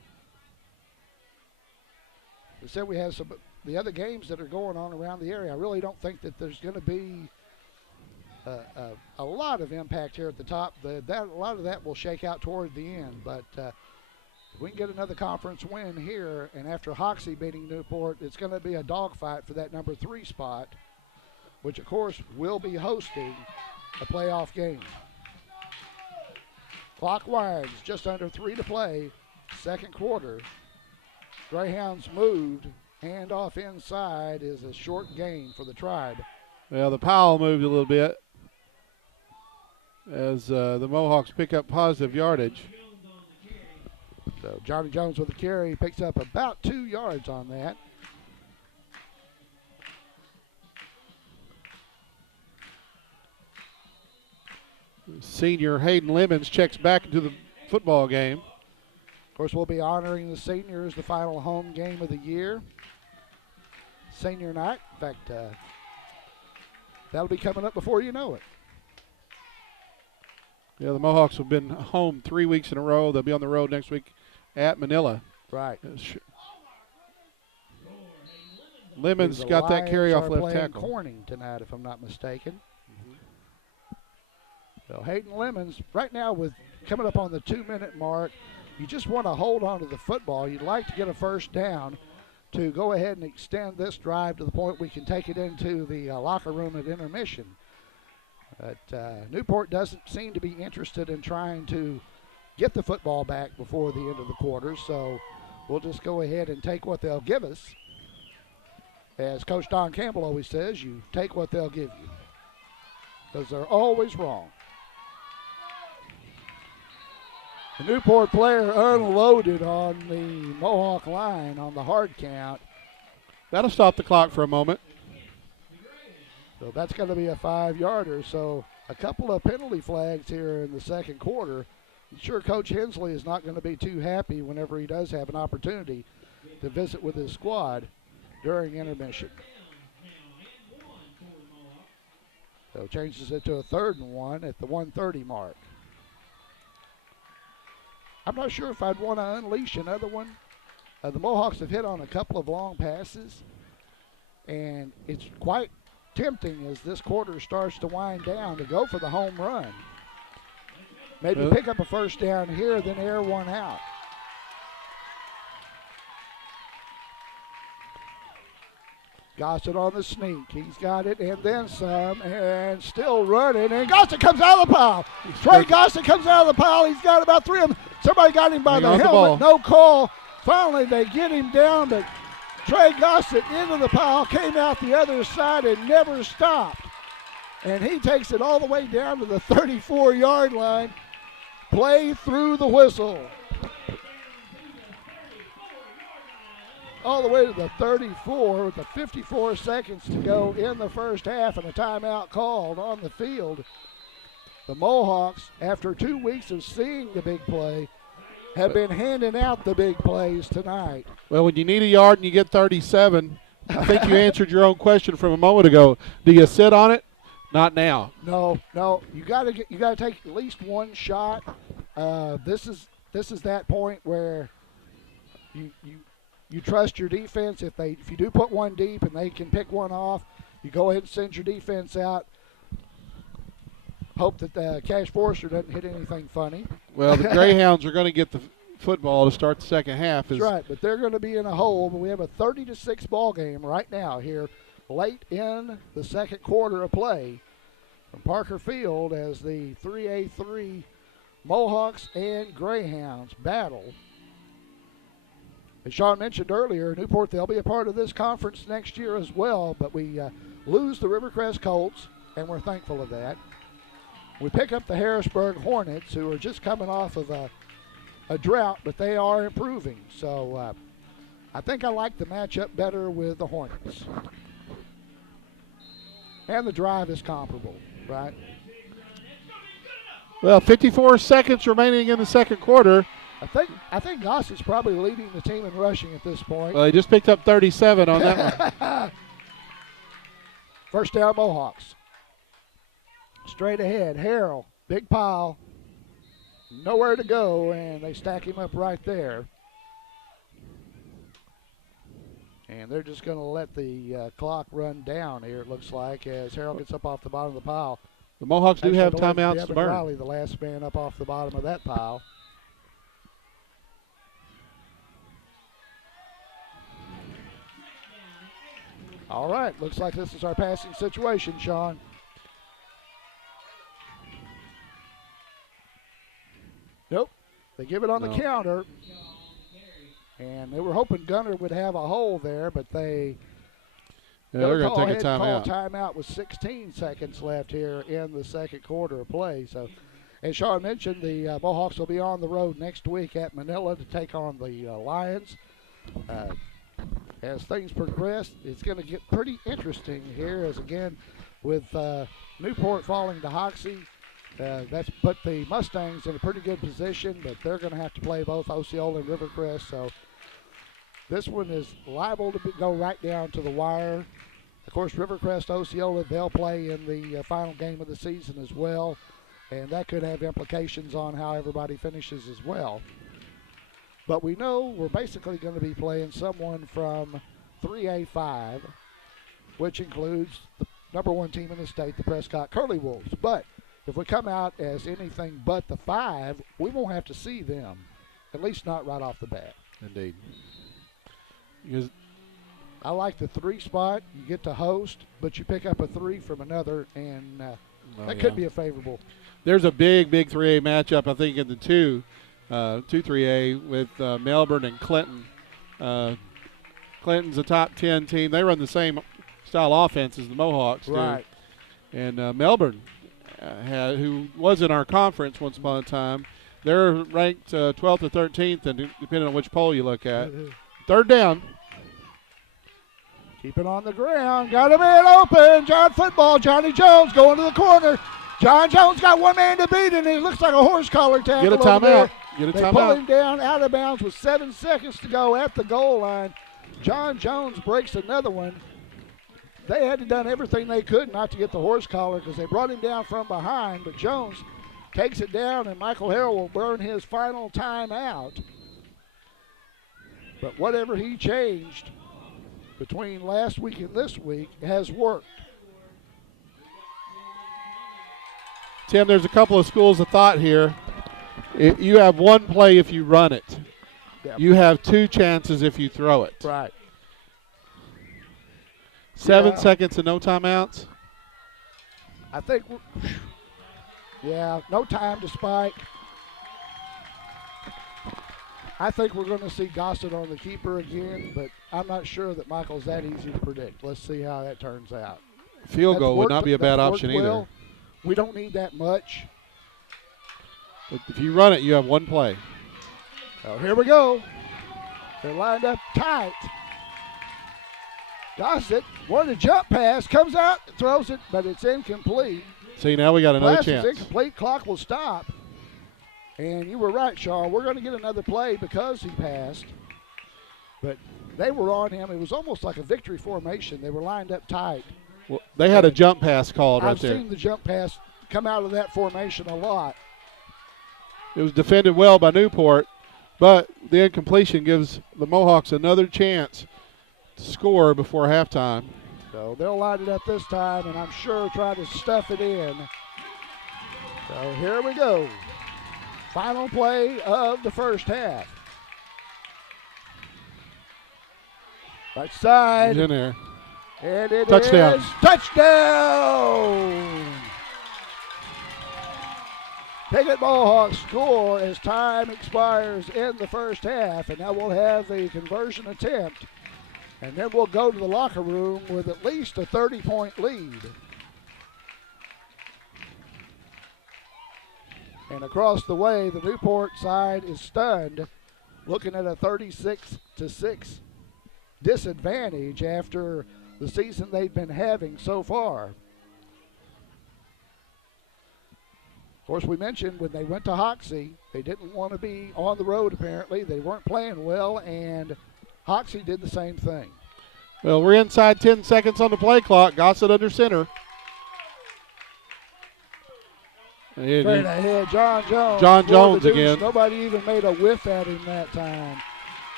They said we have some the other games that are going on around the area. I really don't think that there's going to be a lot of impact here at the top. A lot of that will shake out toward the end, but if we can get another conference win here, and after Hoxie beating Newport, it's going to be a dogfight for that number 3 spot, which of course will be hosting a playoff game. Clock winds, just under 3 to play, second quarter. Greyhounds moved, handoff inside is a short gain for the Tribe. Well, the Powell moved a little bit as the Mohawks pick up positive yardage. So Johnny Jones with the carry, picks up about 2 yards on that. Senior Hayden Lemons checks back into the football game. Of course, we'll be honoring the seniors, the final home game of the year. Senior night. In fact, that'll be coming up before you know it. Yeah, the Mohawks have been home 3 weeks in a row. They'll be on the road next week at Manila. Right. Lemons got that carry off left tackle. Corning tonight, if I'm not mistaken. So Hayden Lemons, right now with coming up on the 2-minute mark, you just want to hold on to the football. You'd like to get a first down to go ahead and extend this drive to the point we can take it into the locker room at intermission. But Newport doesn't seem to be interested in trying to get the football back before the end of the quarter, so we'll just go ahead and take what they'll give us. As Coach Don Campbell always says, you take what they'll give you, because they're always wrong. The Newport player unloaded on the Mohawk line on the hard count. That'll stop the clock for a moment. So that's going to be a 5-yarder. So a couple of penalty flags here in the second quarter. I'm sure Coach Hensley is not going to be too happy whenever he does have an opportunity to visit with his squad during intermission. So changes it to a 3rd and 1 at the 1:30 mark. I'm not sure if I'd want to unleash another one. The Mohawks have hit on a couple of long passes, and it's quite tempting as this quarter starts to wind down to go for the home run. Maybe pick up a first down here, then air one out. Gossett on the sneak. He's got it and then some, and still running. And Gossett comes out of the pile. Trey Gossett comes out of the pile. He's got about 3 of them. Somebody got him by the helmet. No call. Finally, they get him down, but Trey Gossett into the pile, came out the other side and never stopped. And he takes it all the way down to the 34-yard line. Play through the whistle. All the way to the 34 with the 54 seconds to go in the first half and a timeout called on the field. The Mohawks, after 2 weeks of seeing the big play, have been handing out the big plays tonight. Well, when you need a yard and you get 37, I think you answered your own question from a moment ago. Do you sit on it? Not now. No. You got to take at least one shot. This is that point where you trust your defense. If you do put one deep and they can pick one off, you go ahead and send your defense out. Hope that Cash Forrester doesn't hit anything funny. Well, the Greyhounds are going to get the football to start the second half. That's right, but they're going to be in a hole. But we have a 30-6 ball game right now here, late in the second quarter of play from Parker Field as the 3A3 Mohawks and Greyhounds battle. As Sean mentioned earlier, Newport, they'll be a part of this conference next year as well, but we lose the Rivercrest Colts, and we're thankful of that. We pick up the Harrisburg Hornets, who are just coming off of a drought, but they are improving. So I think I like the matchup better with the Hornets. And the drive is comparable, right? Well, 54 seconds remaining in the second quarter. I think Goss is probably leading the team in rushing at this point. Well, he just picked up 37 on that one. First down, Mohawks. Straight ahead, Harrell, big pile, nowhere to go, and they stack him up right there. And they're just going to let the clock run down here, it looks like, as Harrell gets up off the bottom of the pile. The Mohawks do have timeouts to burn. Riley, the last man up off the bottom of that pile. All right, looks like this is our passing situation, Sean. Nope, they give it on the counter. And they were hoping Gunner would have a hole there, but they're going to take a timeout. Call timeout with 16 seconds left here in the second quarter of play. So, as Sean mentioned, the Mohawks will be on the road next week at Manila to take on the Lions. As things progress, it's going to get pretty interesting here, as again, with Newport falling to Hoxie. That's put the Mustangs in a pretty good position, but they're going to have to play both Osceola and Rivercrest. So this one is liable to go right down to the wire. Of course, Rivercrest, Osceola, they'll play in the final game of the season as well, and that could have implications on how everybody finishes as well. But we know we're basically going to be playing someone from 3A5, which includes the number one team in the state, the Prescott Curly Wolves. But if we come out as anything but the 5, we won't have to see them, at least not right off the bat. Indeed. Because I like the 3 spot. You get to host, but you pick up a 3 from another, and that could be a favorable. There's a big 3A matchup, I think, in the 2-3A with Melbourne and Clinton. Clinton's a top 10 team. They run the same style offense as the Mohawks do. Right. And Melbourne, who was in our conference once upon a time, they're ranked 12th or 13th, and depending on which poll you look at. Third down. Keep it on the ground. Got a man open. John football. Johnny Jones going to the corner. John Jones got one man to beat, and it looks like a horse collar tackle. Get a timeout. They pull him down out of bounds with 7 seconds to go at the goal line. John Jones breaks another one. They had done everything they could not to get the horse collar because they brought him down from behind, but Jones takes it down, and Michael Harrell will burn his final timeout. But whatever he changed between last week and this week has worked. Tim, there's a couple of schools of thought here. You have one play if you run it. Yep. You have 2 chances if you throw it. Right. 7 seconds and no timeouts. I think, no time to spike. I think we're going to see Gossett on the keeper again, but I'm not sure that Michael's that easy to predict. Let's see how that turns out. Field goal would not be a bad option either. Well. We don't need that much. But if you run it, you have one play. Oh, here we go. They're lined up tight. Gossett wanted a jump pass, comes out, throws it, but it's incomplete. See, now we got another Pass chance. is incomplete. Clock will stop. And you were right, Sean. We're going to get another play because he passed. But they were on him. It was almost like a victory formation. They were lined up tight. Well, they had a jump pass called right there. I've seen the jump pass come out of that formation a lot. It was defended well by Newport, but the incompletion gives the Mohawks another chance to score before halftime. So they'll line it up this time, and I'm sure try to stuff it in. So here we go. Final play of the first half. Right side. He's in there. And it Touchdown. is touchdown! Piggott Mohawks score as time expires in the first half, and now we'll have the conversion attempt, and then we'll go to the locker room with at least a 30-point lead. And across the way, the Newport side is stunned, looking at a 36-6 disadvantage after the season they've been having so far. Of course, we mentioned when they went to Hoxie, they didn't want to be on the road apparently. They weren't playing well, and Hoxie did the same thing. Well, we're inside 10 seconds on the play clock. Gossett under center. Straight ahead, John Jones. John Jones again. Nobody even made a whiff at him that time.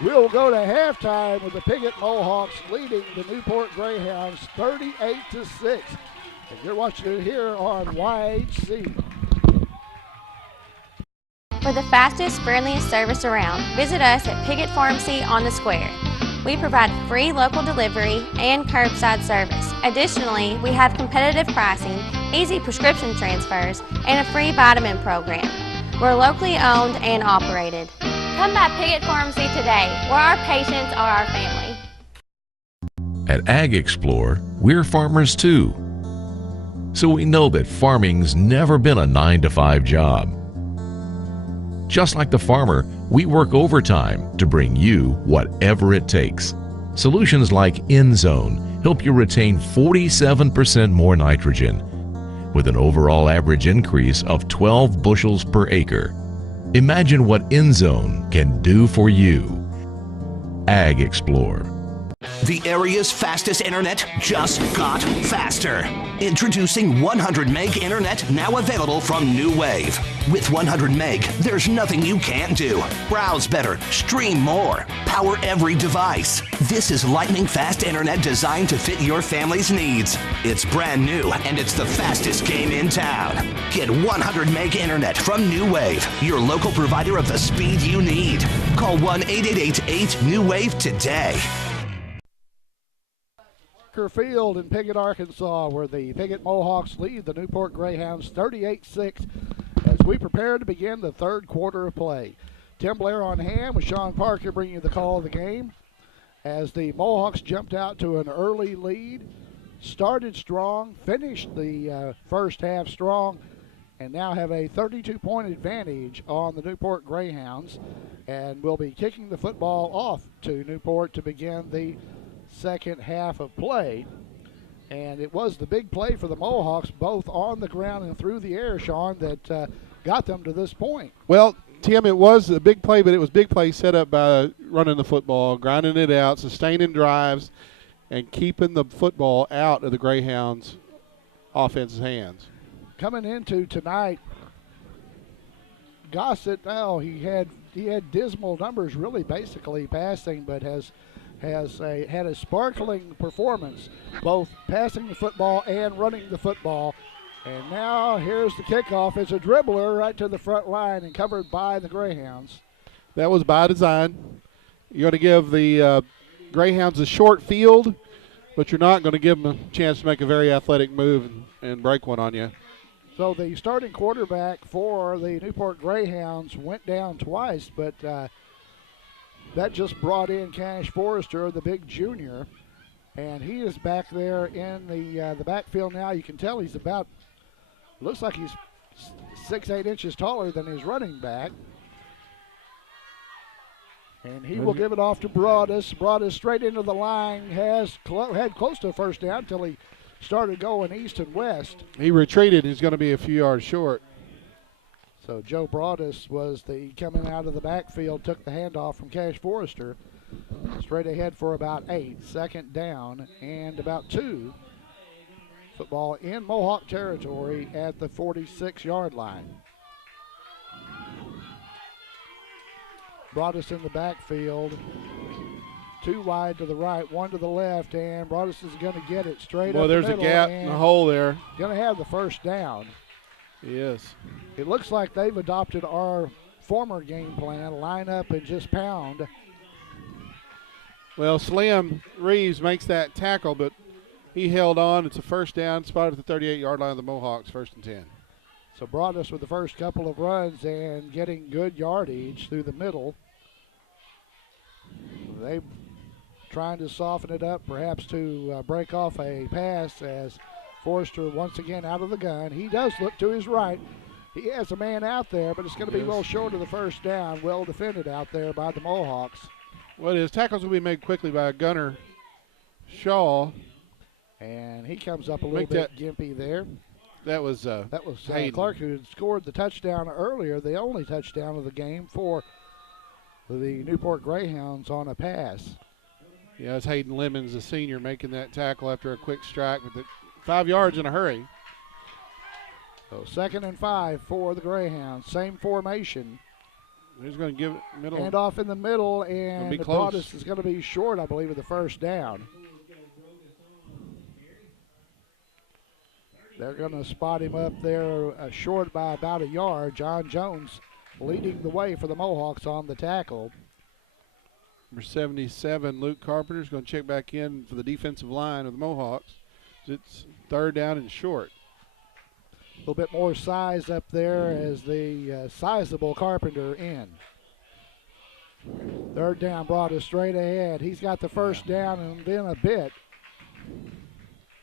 We'll go to halftime with the Piggott Mohawks leading the Newport Greyhounds 38-6. And you're watching it here on YHC. For the fastest, friendliest service around, visit us at Piggott Pharmacy on the Square. We provide free local delivery and curbside service. Additionally, we have competitive pricing, easy prescription transfers, and a free vitamin program. We're locally owned and operated. Come by Piggott Pharmacy today, where our patients are our family. At Ag Explore, we're farmers too. So we know that farming's never been a 9-to-5 job. Just like the farmer, we work overtime to bring you whatever it takes. Solutions like InZone help you retain 47% more nitrogen, with an overall average increase of 12 bushels per acre. Imagine what InZone can do for you. Ag Explore. The area's fastest internet just got faster. Introducing 100 meg internet, now available from New Wave. With 100 meg, there's nothing you can't do. Browse better, stream more, power every device. This is lightning fast internet designed to fit your family's needs. It's brand new and it's the fastest game in town. Get 100 meg internet from New Wave, your local provider of the speed you need. Call 1-888-8-NEW-WAVE today. Field in Piggott, Arkansas, where the Piggott Mohawks lead the Newport Greyhounds 38-6 as we prepare to begin the third quarter of play. Tim Blair on hand with Sean Parker bringing you the call of the game as the Mohawks jumped out to an early lead, started strong, finished the first half strong, and now have a 32-point advantage on the Newport Greyhounds, and will be kicking the football off to Newport to begin the second half of play. And it was the big play for the Mohawks, both on the ground and through the air, Sean, that got them to this point. Well, Tim, it was a big play, but it was big play set up by running the football, grinding it out, sustaining drives, and keeping the football out of the Greyhounds' offense's hands. Coming into tonight, Gossett, he had dismal numbers really basically passing, but has had a sparkling performance, both passing the football and running the football. And now here's the kickoff. It's a dribbler right to the front line and covered by the Greyhounds. That was by design. You're going to give the Greyhounds a short field, but you're not going to give them a chance to make a very athletic move and break one on you. So the starting quarterback for the Newport Greyhounds went down twice, but that just brought in Cash Forrester, the big junior, and he is back there in the backfield now. You can tell he's looks like he's 6'8" inches taller than his running back. And he will give it off to Broadus. Broadus straight into the line, had close to a first down until he started going east and west. He retreated. He's going to be a few yards short. So Joe Broadus was coming out of the backfield, took the handoff from Cash Forrester. Straight ahead for about 8, second down and about 2. Football in Mohawk territory at the 46-yard line. Broadus in the backfield. 2 wide to the right, 1 to the left, and Broadus is going to get it straight up the middle. Well, there's a gap in the hole there. Going to have the first down. Yes. It looks like they've adopted our former game plan, line up and just pound. Well, Slim Reeves makes that tackle, but he held on. It's a first down, spot at the 38-yard line of the Mohawks, 1st and 10. So Broadus with the first couple of runs and getting good yardage through the middle. They trying to soften it up, perhaps to break off a pass as Forrester once again out of the gun. He does look to his right. He has a man out there, but it's going to be well short of the first down. Well defended out there by the Mohawks. Well, his tackles will be made quickly by Gunner Shaw. And he comes up a little bit gimpy there. That was Hayden. Clark, who had scored the touchdown earlier, the only touchdown of the game for the Newport Greyhounds on a pass. Yeah, it's Hayden Lemons, the senior, making that tackle after a quick strike with 5 yards in a hurry. So 2nd and 5 for the Greyhounds. Same formation. He's going to give it middle. Hand off in the middle, and be close. Broadus is going to be short, I believe, of the first down. They're going to spot him up there short by about a yard. John Jones leading the way for the Mohawks on the tackle. Number 77, Luke Carpenter, is going to check back in for the defensive line of the Mohawks. It's 3rd down and short. A little bit more size up there as the sizable Carpenter in. 3rd down, Broadus straight ahead. He's got the first down and then a bit.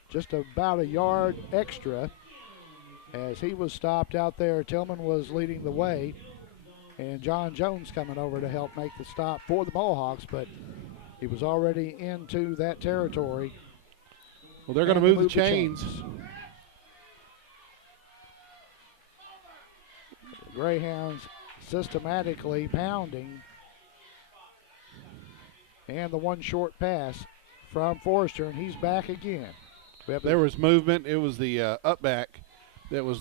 Just about a yard extra as he was stopped out there. Tillman was leading the way, and John Jones coming over to help make the stop for the Mohawks, but he was already into that territory. Well, they're going to move the chains. Greyhounds systematically pounding. And the one short pass from Forrester, and he's back again. There was movement. It was the up back that was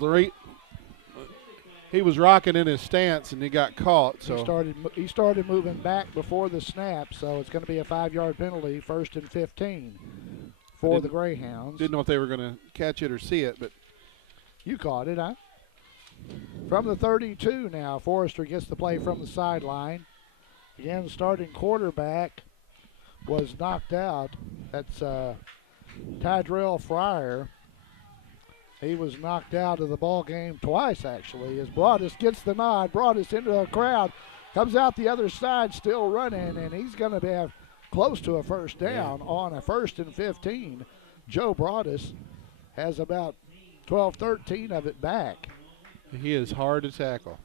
he was rocking in his stance, and he got caught. So he started moving back before the snap, so it's going to be a 5-yard penalty, 1st and 15 for the Greyhounds. Didn't know if they were going to catch it or see it, but you caught it, huh? From the 32 now, Forrester gets the play from the sideline. Again, starting quarterback was knocked out. That's Tydrell Fryer. He was knocked out of the ball game twice, actually, as Broadus gets the nod. Broadus into the crowd, comes out the other side, still running, and he's going to have close to a first down on a 1st and 15. Joe Broadus has about 12, 13 of it back. He is hard to tackle.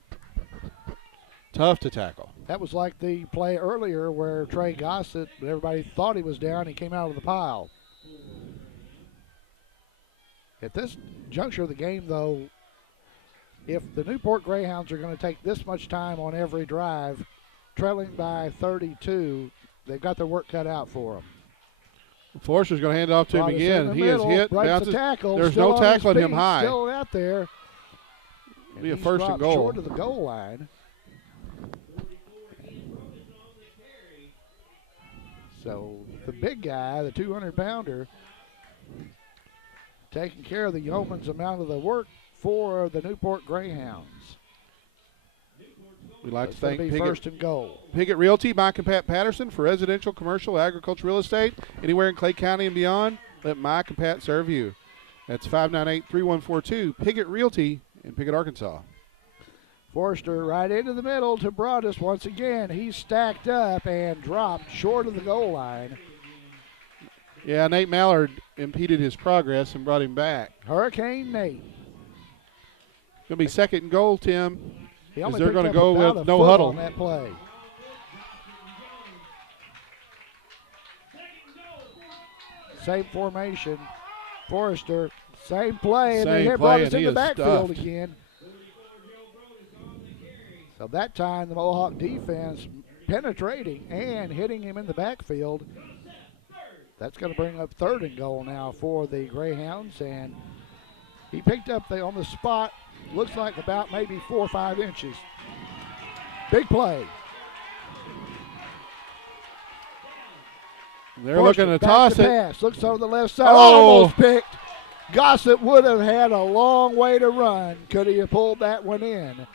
Tough to tackle. That was like the play earlier where Trey Gossett, everybody thought he was down, he came out of the pile. At this juncture of the game, though, if the Newport Greyhounds are going to take this much time on every drive, trailing by 32, they've got their work cut out for them. Forster's going to hand it off to him again. He is hit, bounces. Tackle, there's no tackling him high. Still out there. It'll be a 1st and goal. Short of the goal line. So the big guy, the 200-pounder, taking care of the yeoman's amount of the work for the Newport Greyhounds. We'd like to thank Piggott. 1st and goal. Piggott Realty, Mike and Pat Patterson for residential, commercial, agricultural real estate. Anywhere in Clay County and beyond, let Mike and Pat serve you. That's 598-3142, Piggott Realty in Piggott, Arkansas. Forrester right into the middle to Broadus once again. He's stacked up and dropped short of the goal line. Yeah, Nate Mallard impeded his progress and brought him back. Hurricane Nate. Going to be 2nd and goal, Tim. As they're going to go with no huddle on that play. Same formation. Forrester, same play, and they brought us in the backfield again. So that time the Mohawk defense penetrating and hitting him in the backfield. That's going to bring up 3rd and goal now for the Greyhounds, and he picked up on the spot, looks like about maybe 4 or 5 inches. Big play. They're Forrester looking to toss it. Pass. Looks over the left side. Almost picked. Gossett would have had a long way to run. Could he have pulled that one in?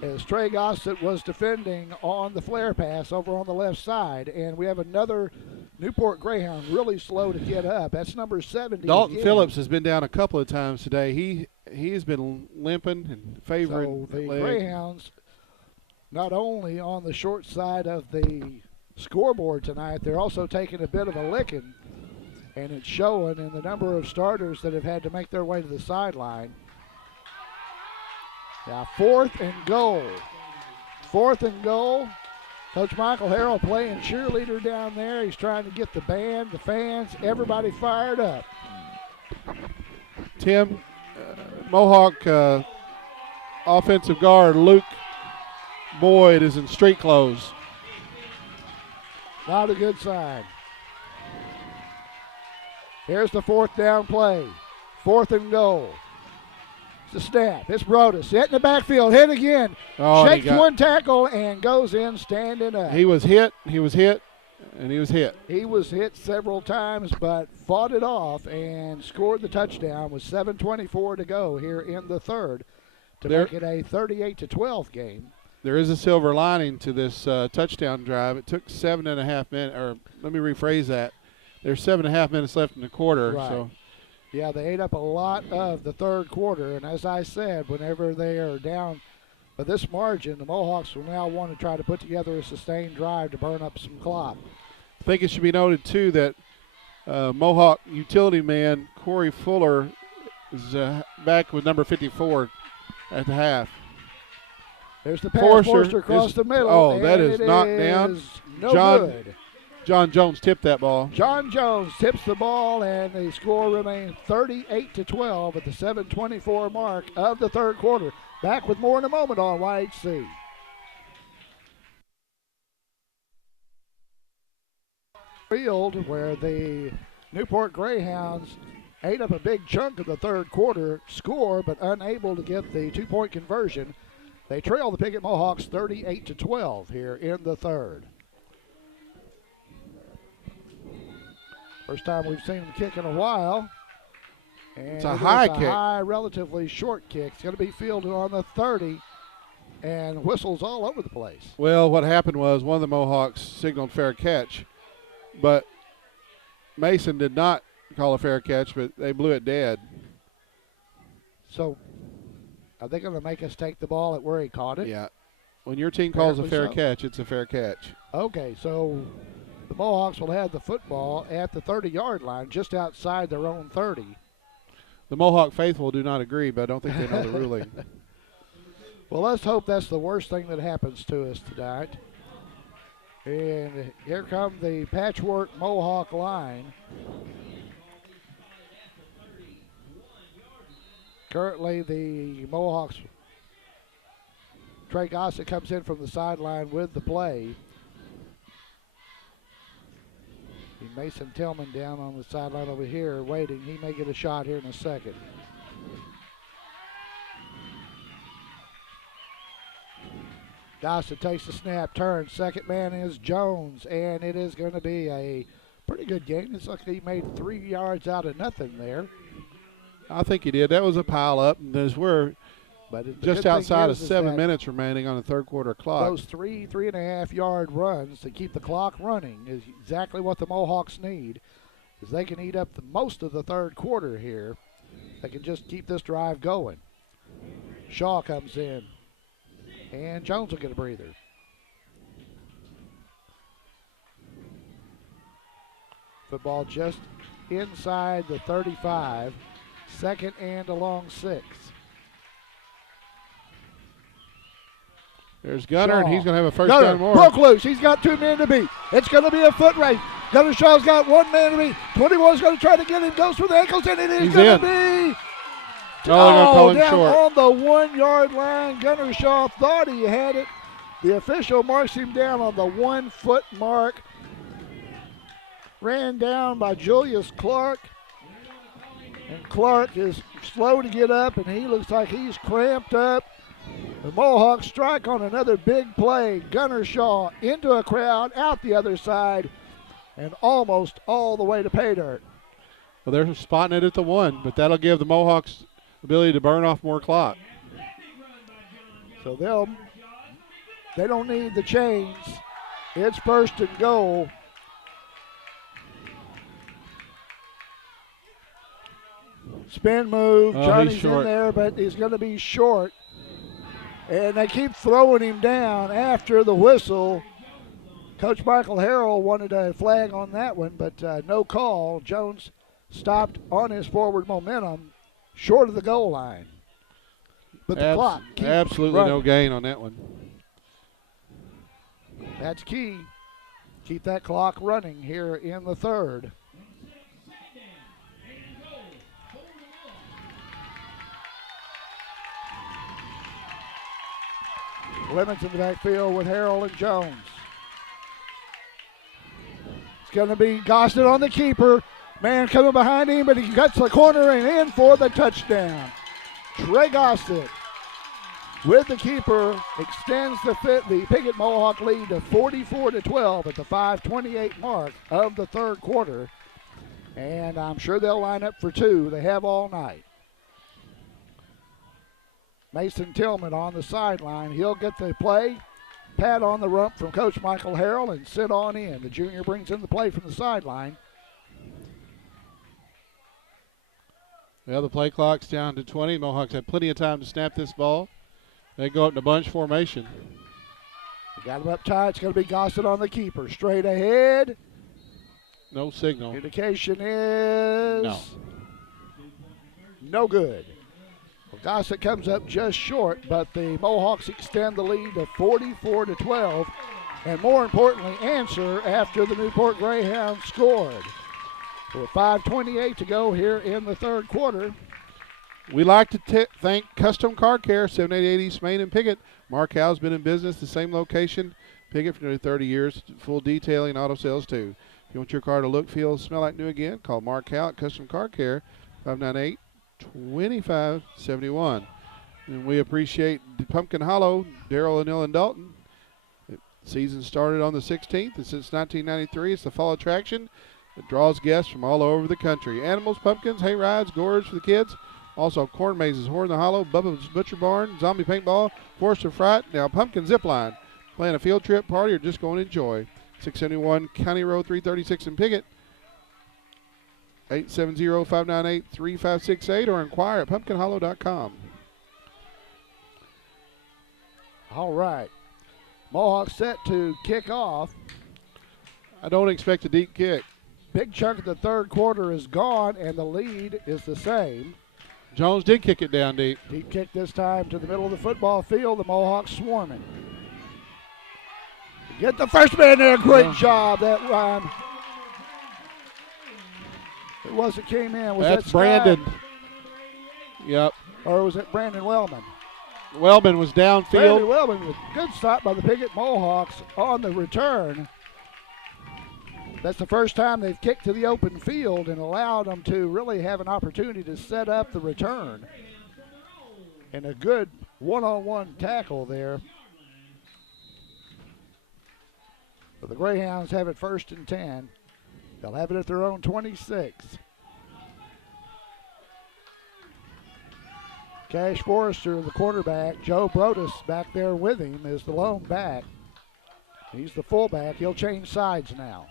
As Trey Gossett was defending on the flare pass over on the left side. And we have another Newport Greyhound really slow to get up. That's number 70. Dalton again. Phillips has been down a couple of times today. He's been limping and favoring the leg. Greyhounds not only on the short side of the scoreboard tonight, they're also taking a bit of a licking. And it's showing in the number of starters that have had to make their way to the sideline. Now 4th and goal. 4th and goal. Coach Michael Harrell playing cheerleader down there. He's trying to get the band, the fans, everybody fired up. Tim, Mohawk offensive guard Luke Boyd is in street clothes. Not a good sign. Here's the 4th down play. 4th and goal. It's a snap. It's Brodus. Hit in the backfield. Hit again. Shakes one tackle and goes in standing up. He was hit. He was hit. And he was hit. He was hit several times, but fought it off and scored the touchdown with 7:24 to go here in the third to make it a 38-12 game. There is a silver lining to this touchdown drive. It took 7.5 minutes, or let me rephrase that. There's 7.5 minutes left in the quarter. Right. So, yeah, they ate up a lot of the third quarter, and as I said, whenever they are down by this margin, the Mohawks will now want to try to put together a sustained drive to burn up some clock. I think it should be noted, too, that Mohawk utility man Corey Fuller is back with number 54 at the half. There's the pass, Forster across the middle. Oh, that is knocked down. No good. John Jones tipped that ball. John Jones tips the ball, and the score remains 38-12 at the 7:24 mark of the third quarter. Back with more in a moment on YHC. Field where the Newport Greyhounds ate up a big chunk of the third quarter score, but unable to get the 2-point conversion. They trail the Piggott Mohawks 38-12 here in the third. First time we've seen them kick in a while. And it's a high kick. A high, relatively short kick. It's going to be fielded on the 30, and whistles all over the place. Well, what happened was one of the Mohawks signaled fair catch, but Mason did not call a fair catch, but they blew it dead. So are they going to make us take the ball at where he caught it? Yeah. When your team calls a fair so. catch, it's a fair catch. Okay, so the Mohawks will have the football at the 30-yard line, just outside their own 30. The Mohawk faithful do not agree, but I don't think they know the ruling. Well, let's hope that's the worst thing that happens to us tonight. And here come the patchwork Mohawk line. Currently, the Mohawks, Trey Gossett comes in from the sideline with the play. Mason Tillman down on the sideline over here waiting. He may get a shot here in a second. Gossett takes the snap, turns. Second man is Jones, and it is going to be a pretty good game. It's like he made 3 yards out of nothing there. I think he did. That was a pile up, and as we're just outside of 7 minutes remaining on the third quarter clock. Those 3.5 yard runs to keep the clock running is exactly what the Mohawks need, is they can eat up most of the third quarter here. They can just keep this drive going. Shaw comes in, and Jones will get a breather. Football just inside the 35. Second and along 6. There's Gunner, Shaw. and he's going to have a first Gunner down more. broke loose. He's got 2 men to beat. It's going to be a foot race. Gunner Shaw's got 1 man to beat. 21's going to try to get him. Goes for the ankles, and it is going to be call him down short. on the 1 yard line. Gunner Shaw thought he had it. The official marks him down on the 1 foot mark. Ran down by Julius Clark. And Clark is slow to get up, and he looks like he's cramped up. The Mohawks strike on another big play. Gunner Shaw into a crowd, out the other side, and almost all the way to pay dirt. Well, they're spotting it at the 1, but that'll give the Mohawks ability to burn off more clock. So they don't need the chains. It's first and goal. Spin move. Johnny's in there, but he's going to be short. And they keep throwing him down after the whistle. Coach Michael Harrell wanted a flag on that one, but no call. Jones stopped on his forward momentum short of the goal line. But the clock keeps absolutely running. No gain on that one. That's key. Keep that clock running here in the third. Clemens in the backfield with Harrell and Jones. It's going to be Gossett on the keeper. Man coming behind him, but he cuts the corner and in for the touchdown. Trey Gossett with the keeper extends the Piggott Mohawk lead to 44-12 at the 5:28 mark of the third quarter. And I'm sure they'll line up for two. They have all night. Mason Tillman on the sideline. He'll get the play. Pat on the rump from Coach Michael Harrell and sit on in. The junior brings in the play from the sideline. Well, the play clock's down to 20. Mohawks have plenty of time to snap this ball. They go up in a bunch formation. They got him up tight. It's going to be Gossett on the keeper. Straight ahead. No signal. Indication is no good. Well, Gossett comes up just short, but the Mohawks extend the lead to 44-12, and more importantly, answer after the Newport Greyhounds scored. With 5:28 to go here in the third quarter. We like to thank Custom Car Care, 788 East Main in Piggott. Mark Howe's been in business, the same location, Piggott, for nearly 30 years. Full detailing, auto sales too. If you want your car to look, feel, smell like new again, call Mark Howe at Custom Car Care, 598-2571. And we appreciate Pumpkin Hollow, Darrell and Ellen Dalton. The season started on the 16th, and since 1993, it's the fall attraction that draws guests from all over the country. Animals, pumpkins, hay rides, gourds for the kids. Also, corn mazes, Horn in the Hollow, Bubba's Butcher Barn, Zombie Paintball, Forester Fright, now Pumpkin Zipline. Plan a field trip, party, or just go and enjoy. 671 County Road 336 in Piggott. 870-598-3568 or inquire at pumpkinhollow.com. All right. Mohawk set to kick off. I don't expect a deep kick. Big chunk of the third quarter is gone, and the lead is the same. Jones did kick it down deep. Deep kick this time to the middle of the football field. The Mohawks swarming. Get the first man there. Great job that run. It was it came in. Was That's that Brandon. Yep. Or was it Brandon Wellman? Wellman was downfield. Brandon Wellman with a good stop by the Piggott Mohawks on the return. That's the first time they've kicked to the open field and allowed them to really have an opportunity to set up the return. And a good one-on-one tackle there. But the Greyhounds have it 1st and 10. They'll have it at their own 26. Cash Forrester, the quarterback. Joe Brodus back there with him is the lone back. He's the fullback. He'll change sides now.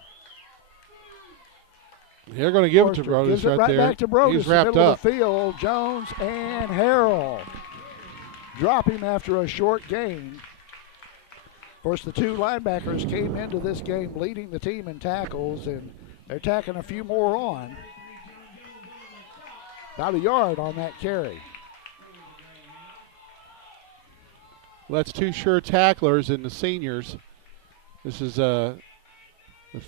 They're going to give Forrester it to Brodus gives it right there. back to Brodus. He's wrapped middle up. Of the field, Jones and Harrell. Drop him after a short gain. Of course, the two linebackers came into this game leading the team in tackles, and they're tacking a few more on. About a yard on that carry. Well, that's two sure tacklers in the seniors. This is the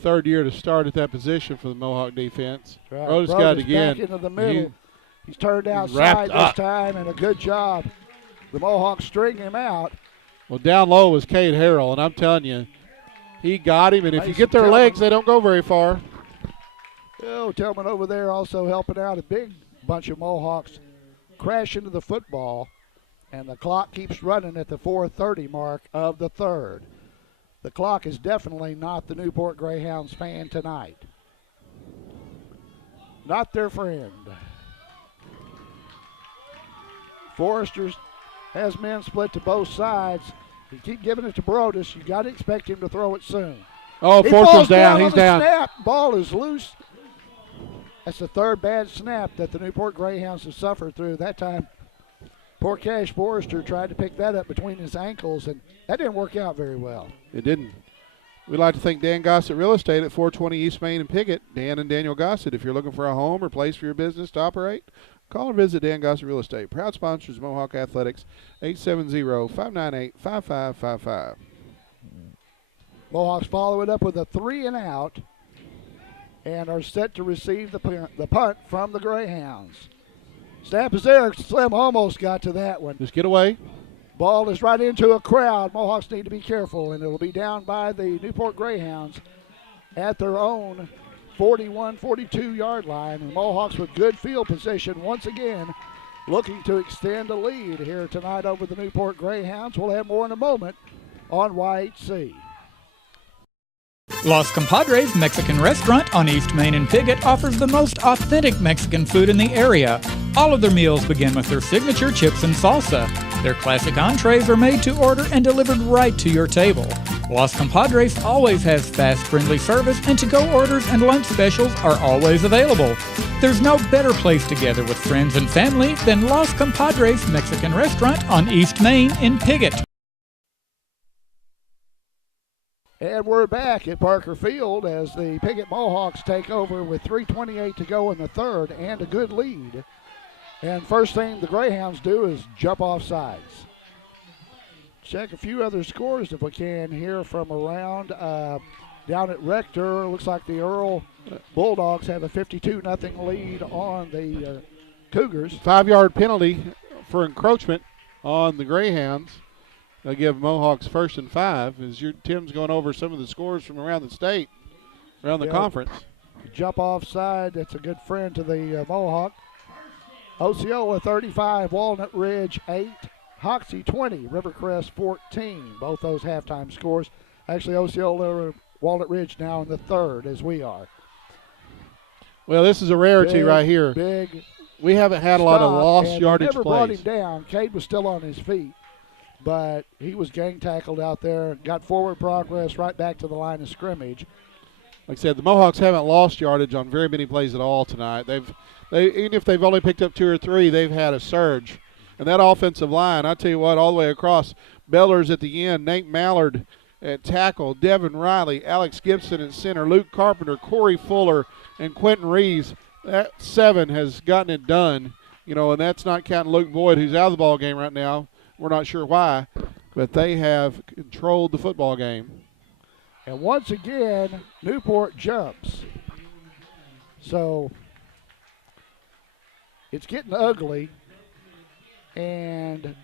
third year to start at that position for the Mohawk defense. Right. Brodus got it again. Back into the middle. He's turned outside wrapped this up. time, and a good job. The Mohawks string him out. Well, down low was Cade Harrell, and I'm telling you, he got him. And if you get their legs, they don't go very far. Oh, Tillman over there also helping out. A big bunch of Mohawks crash into the football, and the clock keeps running at the 4:30 mark of the third. The clock is definitely not the Newport Greyhounds fan tonight. Not their friend. Forrester has men split to both sides. You keep giving it to Brodus. You got to expect him to throw it soon. Oh, He Forster's falls down. He's on the down. Snap. Ball is loose. That's the third bad snap that the Newport Greyhounds have suffered through. That time, poor Cash Forrester tried to pick that up between his ankles, and that didn't work out very well. It didn't. We'd like to thank Dan Gossett Real Estate at 420 East Main in Piggott. Dan and Daniel Gossett. If you're looking for a home or place for your business to operate, call or visit Dan Gossett Real Estate. Proud sponsors of Mohawk Athletics, 870-598-5555. Mohawks follow it up with a 3-and-out and are set to receive the punt from the Greyhounds. Snap is there. Slim almost got to that one. Just get away. Ball is right into a crowd. Mohawks need to be careful, and it'll be down by the Newport Greyhounds at their own 41, 42-yard line. And Mohawks with good field position once again, looking to extend a lead here tonight over the Newport Greyhounds. We'll have more in a moment on YHC. Los Compadres Mexican Restaurant on East Main in Piggott offers the most authentic Mexican food in the area. All of their meals begin with their signature chips and salsa. Their classic entrees are made to order and delivered right to your table. Los Compadres always has fast, friendly service, and to-go orders and lunch specials are always available. There's no better place to gather with friends and family than Los Compadres Mexican Restaurant on East Main in Piggott. And we're back at Parker Field as the Piggott Mohawks take over with 3:28 to go in the third and a good lead. And first thing the Greyhounds do is jump off sides. Check a few other scores if we can here from around down at Rector. Looks like the Earl Bulldogs have a 52-0 lead on the Cougars. 5-yard penalty for encroachment on the Greyhounds. They'll give Mohawks 1st and 5 as Tim's going over some of the scores from around the state, around the conference. Jump offside, that's a good friend to the Mohawk. Osceola 35, Walnut Ridge 8, Hoxie 20, Rivercrest 14. Both those halftime scores. Actually, Osceola, Walnut Ridge now in the third as we are. Well, this is a rarity right here. We haven't had a lot of lost yardage never plays. Brought him down. Cade was still on his feet, but he was gang tackled out there, got forward progress right back to the line of scrimmage. Like I said, the Mohawks haven't lost yardage on very many plays at all tonight. Even if they've only picked up 2 or 3, they've had a surge. And that offensive line, I tell you what, all the way across, Bellers at the end, Nate Mallard at tackle, Devin Riley, Alex Gibson at center, Luke Carpenter, Corey Fuller, and Quentin Reeves. That 7 has gotten it done, and that's not counting Luke Boyd, who's out of the ball game right now. We're not sure why, but they have controlled the football game. And once again, Newport jumps. So it's getting ugly. And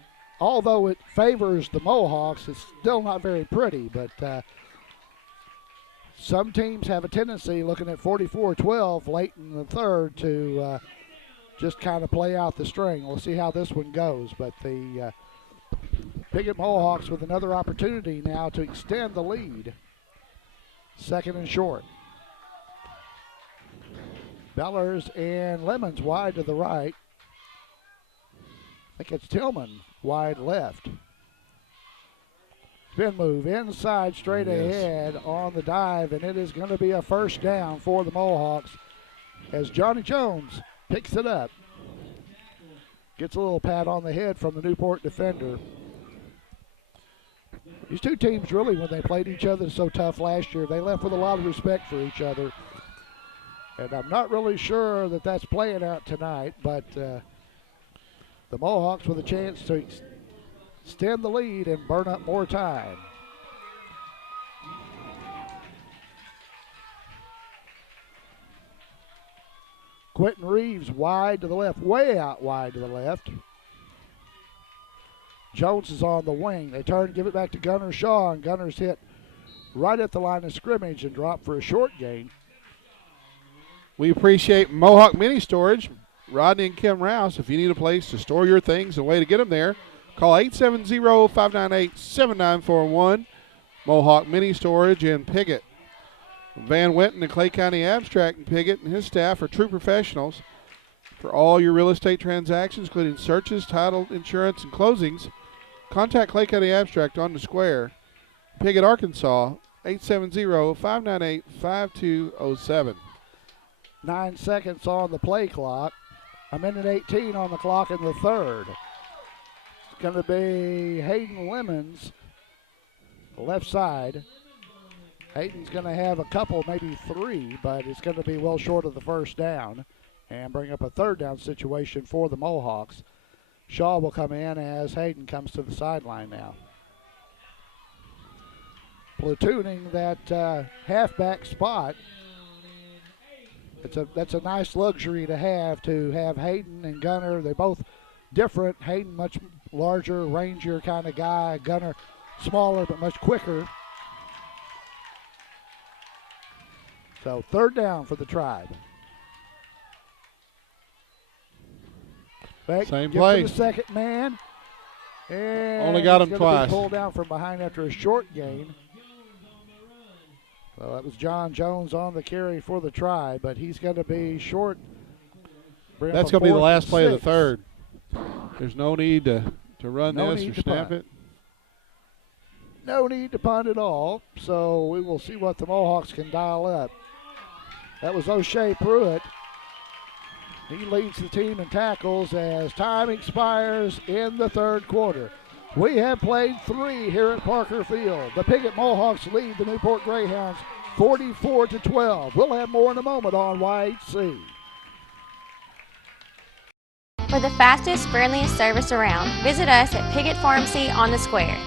although it favors the Mohawks, it's still not very pretty. But some teams have a tendency, looking at 44-12 late in the third, to just kind of play out the string. We'll see how this one goes. But the Piggott Mohawks with another opportunity now to extend the lead. 2nd and short. Bellers and Lemons wide to the right. I think it's Tillman wide left. Spin move inside, straight ahead on the dive, and it is going to be a first down for the Mohawks as Johnny Jones picks it up. Gets a little pat on the head from the Newport defender. These two teams really, when they played each other so tough last year, they left with a lot of respect for each other. And I'm not really sure that that's playing out tonight, but the Mohawks with a chance to extend the lead and burn up more time. Quentin Reeves wide to the left, way out wide to the left. Jones is on the wing. They turn, give it back to Gunner Shaw, and Gunner's hit right at the line of scrimmage and dropped for a short gain. We appreciate Mohawk Mini Storage. Rodney and Kim Rouse, if you need a place to store your things, a way to get them there, call 870-598-7941. Mohawk Mini Storage in Piggott. Van Winton and Clay County Abstract in Piggott and his staff are true professionals for all your real estate transactions, including searches, title, insurance, and closings. Contact Clay County Abstract on the square. Piggott, Arkansas, 870-598-5207. 9 seconds on the play clock. 1:18 on the clock in the third. It's going to be Hayden Lemons, left side. Hayden's going to have a couple, maybe 3, but it's going to be well short of the first down and bring up a third down situation for the Mohawks. Shaw will come in as Hayden comes to the sideline now. Platooning that halfback spot. That's a nice luxury to have Hayden and Gunner. They're both different. Hayden much larger, rangier kind of guy. Gunner, smaller but much quicker. So 3rd down for the Tribe. Back, Same give play. to the second man. And only got he's him gonna twice. be pulled down from behind after a short gain. Well, that was John Jones on the carry for the Tribe, but he's going to be short. That's going to be the last play of the 3rd. There's no need to run No this need or to snap punt. it. No need to punt at all, so we will see what the Mohawks can dial up. That was O'Shea Pruitt. He leads the team in tackles as time expires in the 3rd quarter. We have played 3 here at Parker Field. The Piggott Mohawks lead the Newport Greyhounds 44-12. We'll have more in a moment on YHC. For the fastest, friendliest service around, visit us at Piggott Pharmacy on the Square.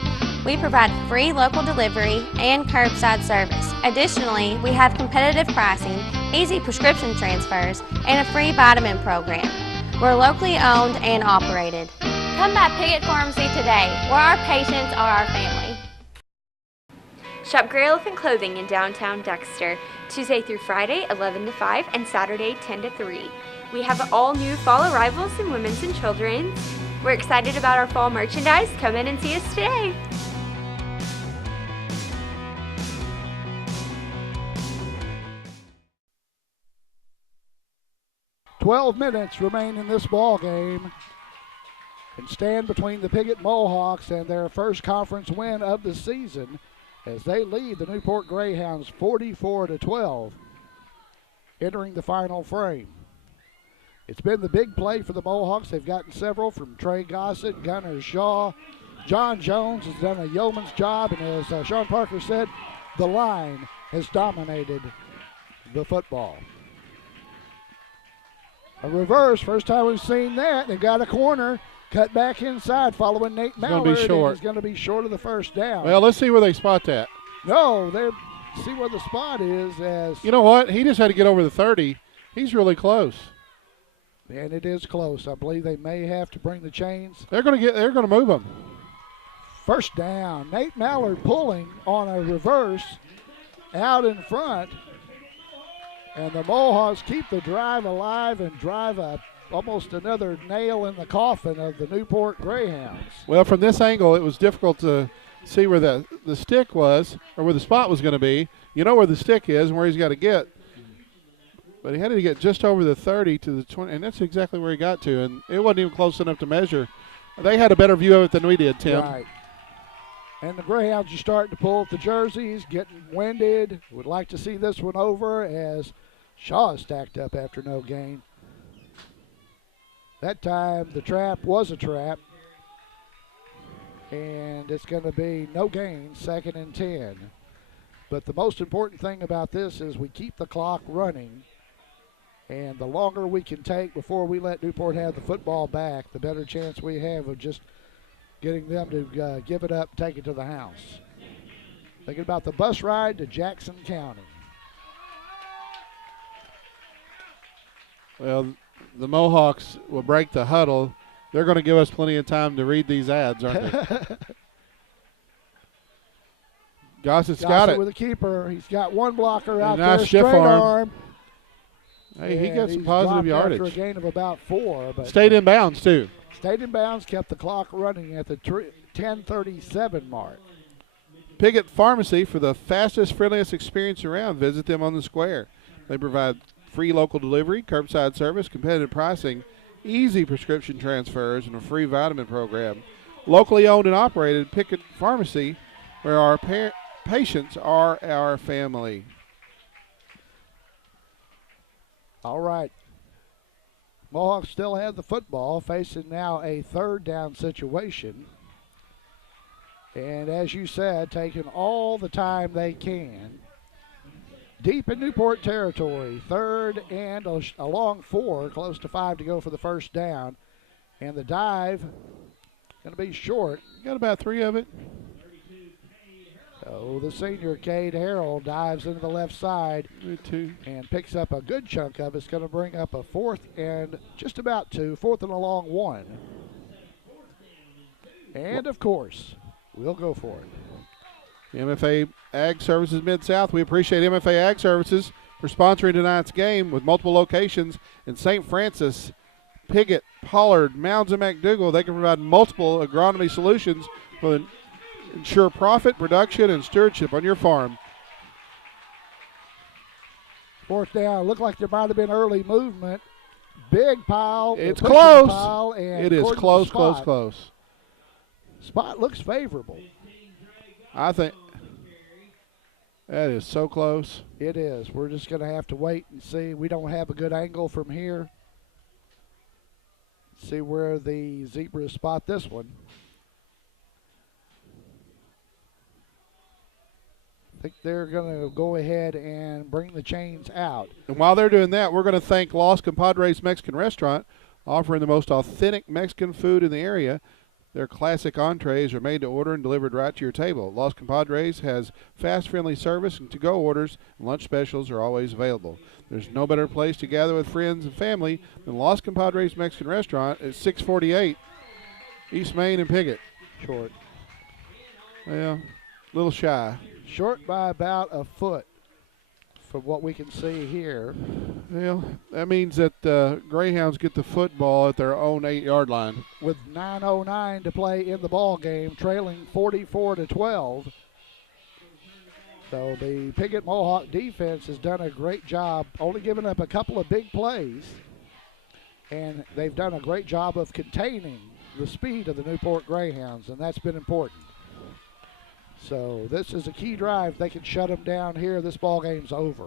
We provide free local delivery and curbside service. Additionally, we have competitive pricing, easy prescription transfers, and a free vitamin program. We're locally owned and operated. Come by Piggott Pharmacy today, where our patients are our family. Shop Grey Elephant Clothing in downtown Dexter, Tuesday through Friday, 11 to 5, and Saturday, 10 to 3. We have all new fall arrivals in women's and children's. We're excited about our fall merchandise. Come in and see us today. "12 minutes remain in this ball game and stand between the Piggott Mohawks and their first conference win of the season as they lead the Newport Greyhounds 44-12 entering the final frame. It's been the big play for the Mohawks. They've gotten several from Trey Gossett, Gunner Shaw. John Jones has done a yeoman's job, and as Sean Parker said, the line has dominated the football. A reverse, first time we've seen that. They've got a corner, cut back inside following Nate Mallard. Gonna be short. He's going to be short of the first down. Well, let's see where they spot that. No, they see where the spot is as. You know what? He just had to get over the 30. He's really close. And it is close. I believe they may have to bring the chains. They're going to move him. First down. Nate Mallard pulling on a reverse out in front. And the Mohawks keep the drive alive and drive almost another nail in the coffin of the Newport Greyhounds. Well, from this angle, it was difficult to see where the stick was or where the spot was going to be. You know where the stick is and where he's got to get. But he had to get just over the 30 to the 20, and that's exactly where he got to. And it wasn't even close enough to measure. They had a better view of it than we did, Tim. Right. And the Greyhounds are starting to pull at the jerseys, getting winded. Would like to see this one over as Shaw is stacked up after no gain. That time the trap was a trap. And it's going to be no gain, 2nd and 10. But the most important thing about this is we keep the clock running. And the longer we can take before we let Newport have the football back, the better chance we have of just getting them to give it up, take it to the house. Thinking about the bus ride to Jackson County. Well, the Mohawks will break the huddle. They're going to give us plenty of time to read these ads, aren't they? Gossett's got it. With a keeper. He's got one blocker out nice there, stiff straight arm. arm. Hey, he got some he's positive dropped yardage. after a gain of about 4. But Stayed in bounds, too. Stayed in bounds, kept the clock running at the 10:37 mark. Piggott Pharmacy, for the fastest, friendliest experience around, visit them on the Square. They provide free local delivery, curbside service, competitive pricing, easy prescription transfers, and a free vitamin program. Locally owned and operated, Piggott Pharmacy, where our patients are our family. All right. Mohawks still have the football, facing now a 3rd down situation. And as you said, taking all the time they can. Deep in Newport territory, 3rd and a long 4, close to 5 to go for the first down. And the dive going to be short. Got about 3 of it. So the senior, Cade Harrell, dives into the left side and picks up a good chunk of it. It's going to bring up a 4th and just about 2, 4th and a long 1. And, of course, we'll go for it. MFA Ag Services Mid-South. We appreciate MFA Ag Services for sponsoring tonight's game with multiple locations in St. Francis, Piggott, Pollard, Mounds, and McDougall. They can provide multiple agronomy solutions to ensure profit, production, and stewardship on your farm. Fourth down. Looked like there might have been early movement. Big pile. It's close. Pile, and it is close. Spot looks favorable. I think that is so close. It is. We're just going to have to wait and see. We don't have a good angle from here. See where the zebras spot this one. I think they're going to go ahead and bring the chains out. And while they're doing that, we're going to thank Los Compadres Mexican Restaurant, offering the most authentic Mexican food in the area. Their classic entrees are made to order and delivered right to your table. Los Compadres has fast, friendly service, and to-go orders and lunch specials are always available. There's no better place to gather with friends and family than Los Compadres Mexican Restaurant at 648 East Main and Piggott. Short. Well, a little shy. Short by about a foot from what we can see here. Well, that means that the Greyhounds get the football at their own 8-yard line. With 9:09 to play in the ball game, trailing 44-12. So the Piggott Mohawk defense has done a great job, only giving up a couple of big plays, and they've done a great job of containing the speed of the Newport Greyhounds, and that's been important. So this is a key drive. They can shut them down here. This ball game's over.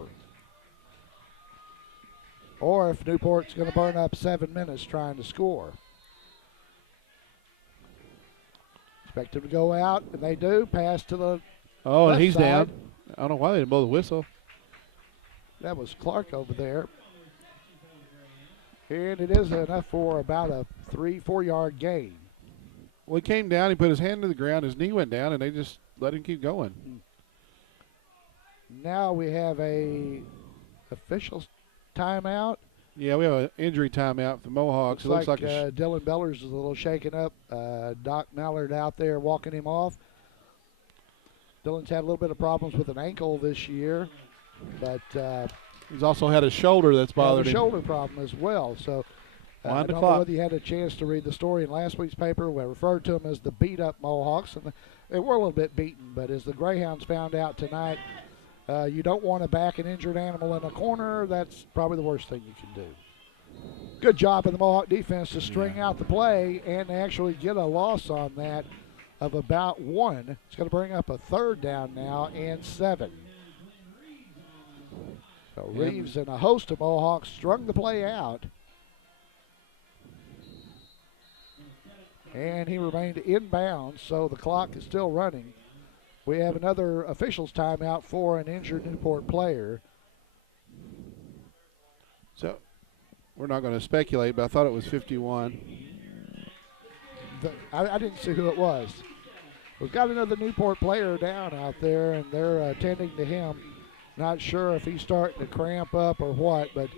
Or if Newport's going to burn up 7 minutes trying to score. Expect them to go out, and they do. Pass to the and he's side. down. I don't know why they didn't blow the whistle. That was Clark over there. And it is enough for about a 3-4 yard gain. Well, he came down, he put his hand to the ground, his knee went down, and they just let him keep going. Now we have a official timeout. Yeah, we have an injury timeout for the Mohawks. Looks like Dylan Bellers is a little shaken up. Doc Mallard out there walking him off. Dylan's had a little bit of problems with an ankle this year, but he's also had a shoulder that's bothered him. A shoulder problem as well. So I don't know whether you had a chance to read the story in last week's paper. We referred to them as the beat-up Mohawks, and they were a little bit beaten. But as the Greyhounds found out tonight, you don't want to back an injured animal in a corner. That's probably the worst thing you can do. Good job of the Mohawk defense to string out the play and actually get a loss on that of about 1. It's going to bring up a third down now and 7. So Reeves and a host of Mohawks strung the play out. And he remained inbounds, so the clock is still running. We have another officials timeout for an injured Newport player. So we're not going to speculate, but I thought it was 51. I didn't see who it was. We've got another Newport player down out there, and they're attending to him. Not sure if he's starting to cramp up or what, but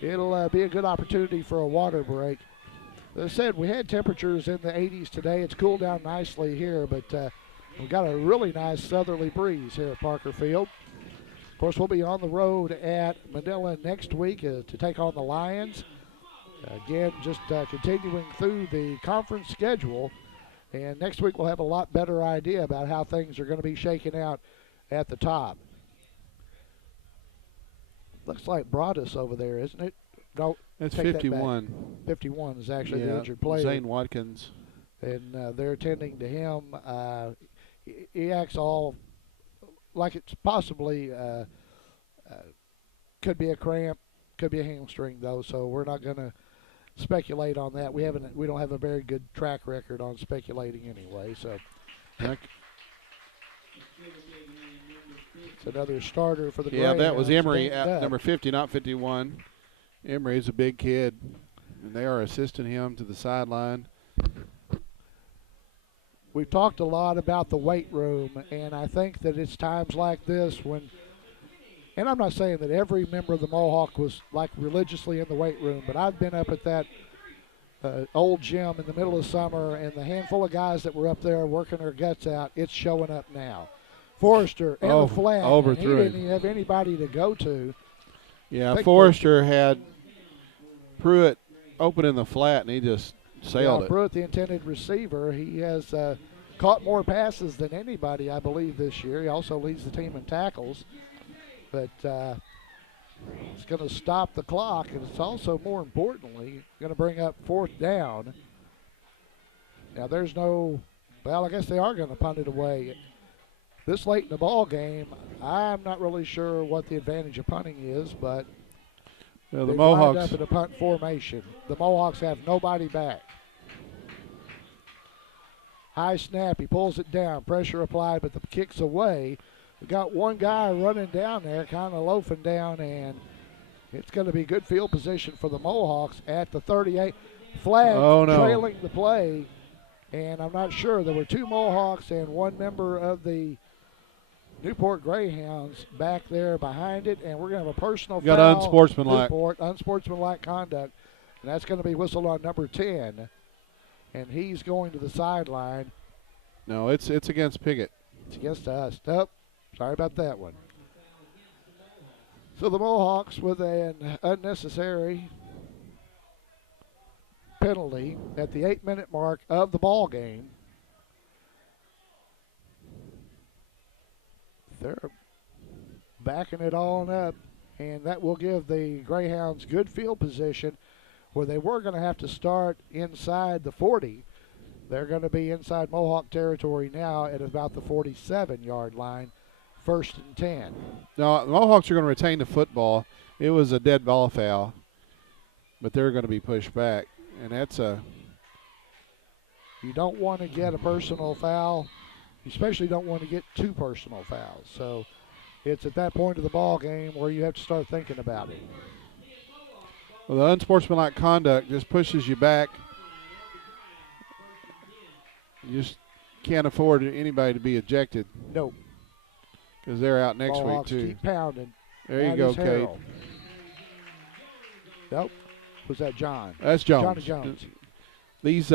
it'll be a good opportunity for a water break. As I said, we had temperatures in the 80s today. It's cooled down nicely here, but we've got a really nice southerly breeze here at Parker Field. Of course, we'll be on the road at Manila next week to take on the Lions. Again, just continuing through the conference schedule. And next week we'll have a lot better idea about how things are going to be shaken out at the top. Looks like Broadus over there, isn't it? No, it's 51. 51 is actually the injured player. Zane Watkins. And they're attending to him. He acts all like it's possibly could be a cramp, could be a hamstring though. So we're not going to speculate on that. We don't have a very good track record on speculating anyway. So it's another starter for the Greyhounds. That was Emery at number 50, not 51. Emery is a big kid, and they are assisting him to the sideline. We've talked a lot about the weight room, and I think that it's times like this when, and I'm not saying that every member of the Mohawk was like religiously in the weight room, but I've been up at that old gym in the middle of summer, and the handful of guys that were up there working their guts out, it's showing up now. Forrester and the flat, and he didn't even have anybody to go to. Yeah, Forrester had Pruitt open in the flat, and he just sailed it. Pruitt, the intended receiver, he has caught more passes than anybody, I believe, this year. He also leads the team in tackles. But it's going to stop the clock, and it's also, more importantly, going to bring up 4th down. Now, there's no – well, I guess they are going to punt it away. This late in the ball game, I'm not really sure what the advantage of punting is, but the they Mohawks lined up in a punt formation. The Mohawks have nobody back. High snap, he pulls it down, pressure applied, but the kick's away. We got one guy running down there, kind of loafing down, and it's going to be good field position for the Mohawks at the 38. Flag trailing the play, and I'm not sure. There were 2 Mohawks and 1 member of the Newport Greyhounds back there behind it, and we're going to have a personal foul. Got unsportsmanlike. Newport, unsportsmanlike conduct, and that's going to be whistled on number 10, and he's going to the sideline. No, it's against Piggott. It's against us. Nope. Sorry about that one. So the Mohawks with an unnecessary penalty at the 8-minute mark of the ball game. They're backing it on up, and that will give the Greyhounds good field position where they were going to have to start inside the 40. They're going to be inside Mohawk territory now at about the 47-yard line, 1st and 10. No, the Mohawks are going to retain the football. It was a dead ball foul, but they're going to be pushed back, and that's a – you don't want to get a personal foul. You especially don't want to get 2 personal fouls. So it's at that point of the ball game where you have to start thinking about it. Well, the unsportsmanlike conduct just pushes you back. You just can't afford anybody to be ejected. Nope. Because they're out next Mohawks week, too. Keep pounding. There you go, Kate. Nope. Was that John? That's Jones. Johnny Jones. These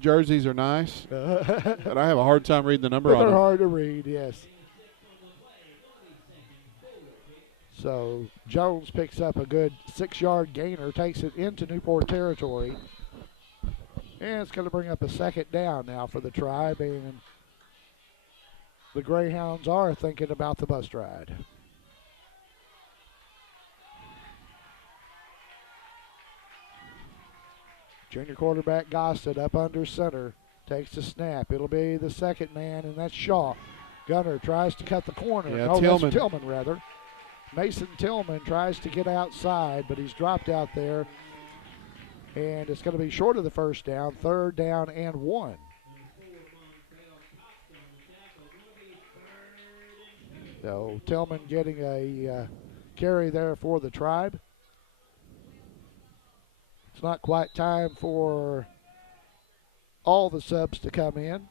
jerseys are nice, but I have a hard time reading the number on them. They're hard to read, yes. So Jones picks up a good 6-yard gainer, takes it into Newport territory. And it's going to bring up a 2nd down now for the Tribe, and the Greyhounds are thinking about the bus ride. Junior quarterback Gossett up under center, takes the snap. It'll be the 2nd man, and that's Shaw. Gunner tries to cut the corner. Yeah, no, Tillman. That's Tillman, rather. Mason Tillman tries to get outside, but he's dropped out there. And it's going to be short of the 1st down, 3rd down and 1. So Tillman getting a carry there for the Tribe. It's not quite time for all the subs to come in.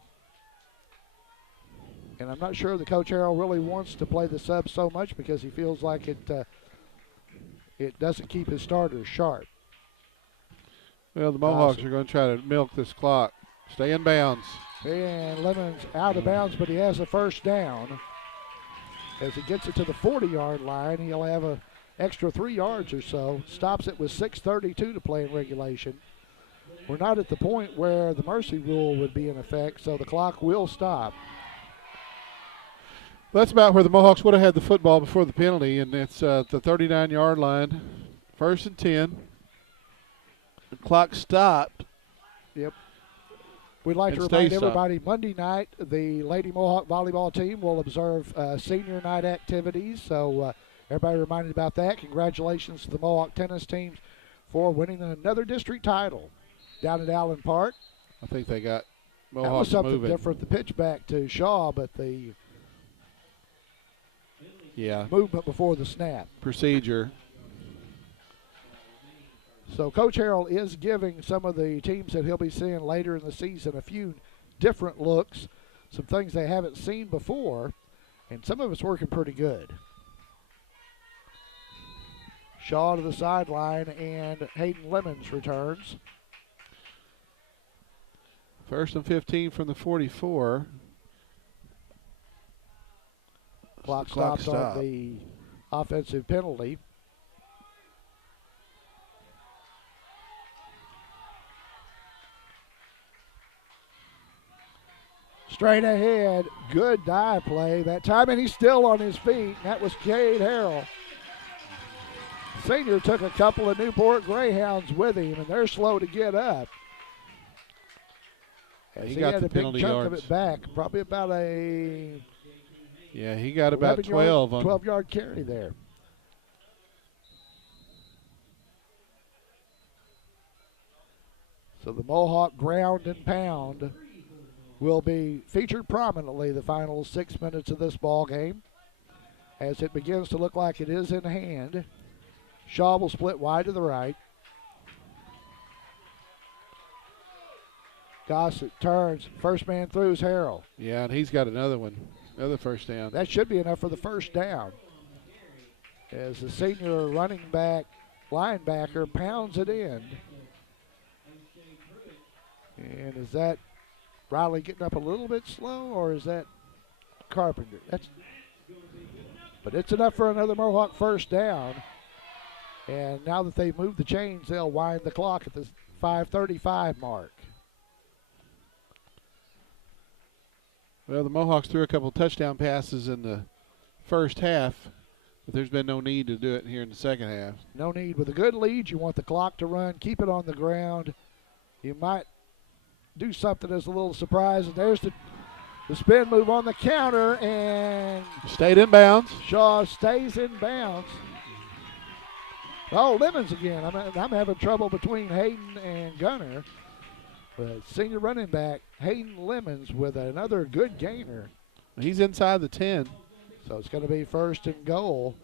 And I'm not sure that Coach Harrell really wants to play the subs so much because he feels like it doesn't keep his starters sharp. Well, the Mohawks are going to try to milk this clock. Stay in bounds. And Lemon's out of bounds, but he has a 1st down. As he gets it to the 40-yard line, he'll have an extra 3 yards or so. Stops it with 6:32 to play in regulation. We're not at the point where the mercy rule would be in effect, so the clock will stop. That's about where the Mohawks would have had the football before the penalty, and it's the 39-yard line, 1st and 10. The clock stopped. Yep. We'd like to remind everybody, Monday night, the Lady Mohawk volleyball team will observe senior night activities. So everybody reminded about that. Congratulations to the Mohawk tennis teams for winning another district title down at Allen Park. I think they got Mohawks that was something moving. different. The pitch back to Shaw, but the movement before the snap. Procedure. So Coach Harrell is giving some of the teams that he'll be seeing later in the season a few different looks, some things they haven't seen before, and some of it's working pretty good. Shaw to the sideline, and Hayden Lemons returns. First and 15 from the 44. Clock stopped on the offensive penalty. Straight ahead, good dive play that time, and he's still on his feet. That was Cade Harrell. Senior took a couple of Newport Greyhounds with him, and they're slow to get up. He got got a the big penalty chunk yards. of it back, probably about a he got about 12 on 12-yard carry there. So the Mohawk ground and pound will be featured prominently the final 6 minutes of this ball game, as it begins to look like it is in hand. Shaw will split wide to the right. Gossett turns. First man through is Harrell. Yeah, and he's got another one. Another first down. That should be enough for the first down, as the senior running back linebacker pounds it in. And is that Riley getting up a little bit slow, or is that Carpenter? But it's enough for another Mohawk first down. And now that they've moved the chains, they'll wind the clock at the 5:35 mark. Well, the Mohawks threw a couple touchdown passes in the first half, but there's been no need to do it here in the second half. No need. With a good lead, you want the clock to run, keep it on the ground. You might do something as a little surprise. And there's the spin move on the counter, and stayed in bounds. Shaw stays in bounds. Oh, Lemons again. I'm having trouble between Hayden and Gunner. But senior running back Hayden Lemons with another good gainer. He's inside the 10. So it's going to be first and goal.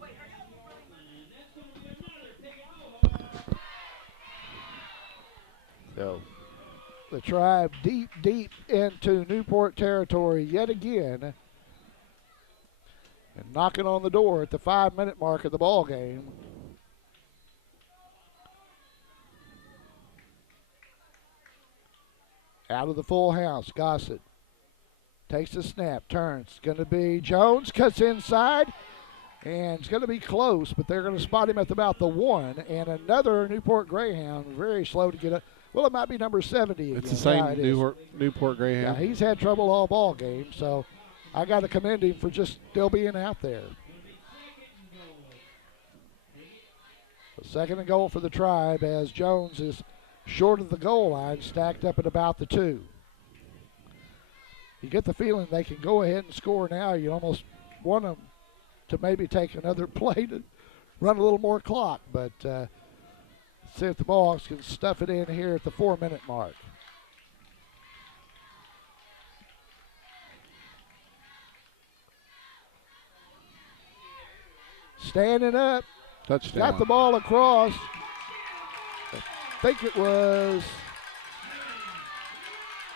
So the Tribe deep into Newport territory yet again, and knocking on the door at the 5-minute mark of the ball game. Out of the full house, Gossett takes the snap, turns. Going to be Jones, cuts inside, and it's going to be close, but they're going to spot him at about the 1. And another Newport Greyhound, very slow to get up. Well, it might be number 70 again. It's the same Newport Greyhound. Yeah, he's had trouble all ball game, so I got to commend him for just still being out there. So second and goal for the Tribe, as Jones is short of the goal line, stacked up at about the 2. You get the feeling they can go ahead and score now. You almost want them to maybe take another play to run a little more clock, but see if the Mohawks can stuff it in here at the 4-minute mark. Standing up. Touchdown. Got the ball across. I think it was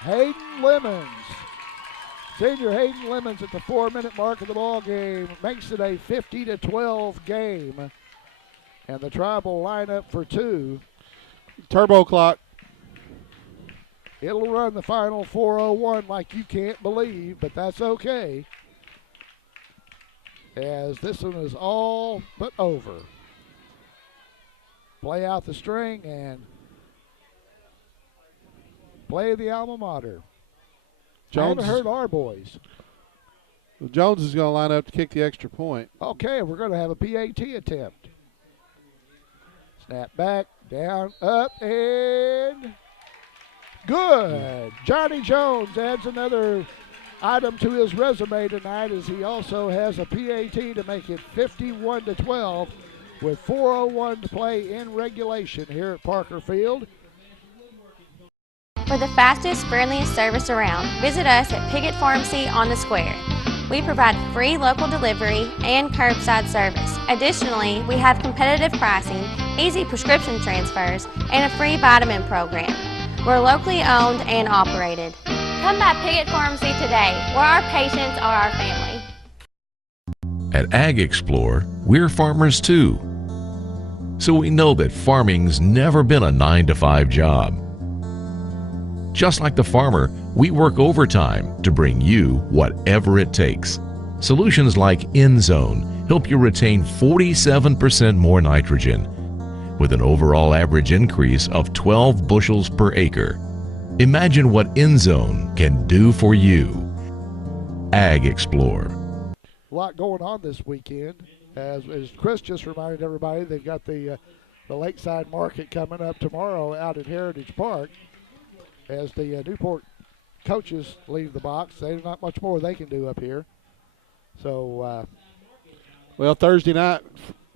Hayden Lemons. Senior Hayden Lemons at the 4-minute mark of the ball game makes it a 50-12 game. And the Tribe will line up for 2. Turbo clock. It'll run the final 4:01 like you can't believe, but that's okay, as this one is all but over. Play out the string and play the alma mater. I haven't heard our boys. Well, Jones is going to line up to kick the extra point. Okay, we're going to have a PAT attempt. Snap back, down, up, and good. Johnny Jones adds another item to his resume tonight, as he also has a PAT to make it 51-12 with 4:01 to play in regulation here at Parker Field. For the fastest, friendliest service around, visit us at Piggott Pharmacy on the Square. We provide free local delivery and curbside service. Additionally, we have competitive pricing, easy prescription transfers, and a free vitamin program. We're locally owned and operated. Come by Piggott Pharmacy today, where our patients are our family. At Ag Explorer, we're farmers too. So we know that farming's never been a 9-to-5 job. Just like the farmer, We work overtime to bring you whatever it takes. Solutions like InZone help you retain 47% more nitrogen, with an overall average increase of 12 bushels per acre. Imagine what InZone can do for you. Ag Explorer. A lot going on this weekend. As Chris just reminded everybody, they've got the Lakeside Market coming up tomorrow out at Heritage Park. As the Newport coaches leave the box, there's not much more they can do up here. So, well, Thursday night,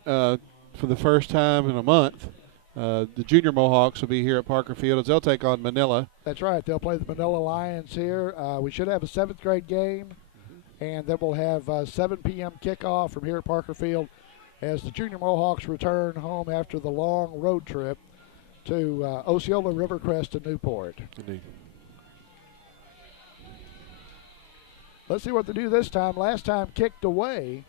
for the first time in a month, the junior Mohawks will be here at Parker Field as they'll take on Manila. That's right. They'll play the Manila Lions here. We should have a 7th grade game, and then we'll have 7 p.m. kickoff from here at Parker Field as the junior Mohawks return home after the long road trip to Osceola, Rivercrest, and Newport. Indeed. Let's see what they do this time. Last time kicked away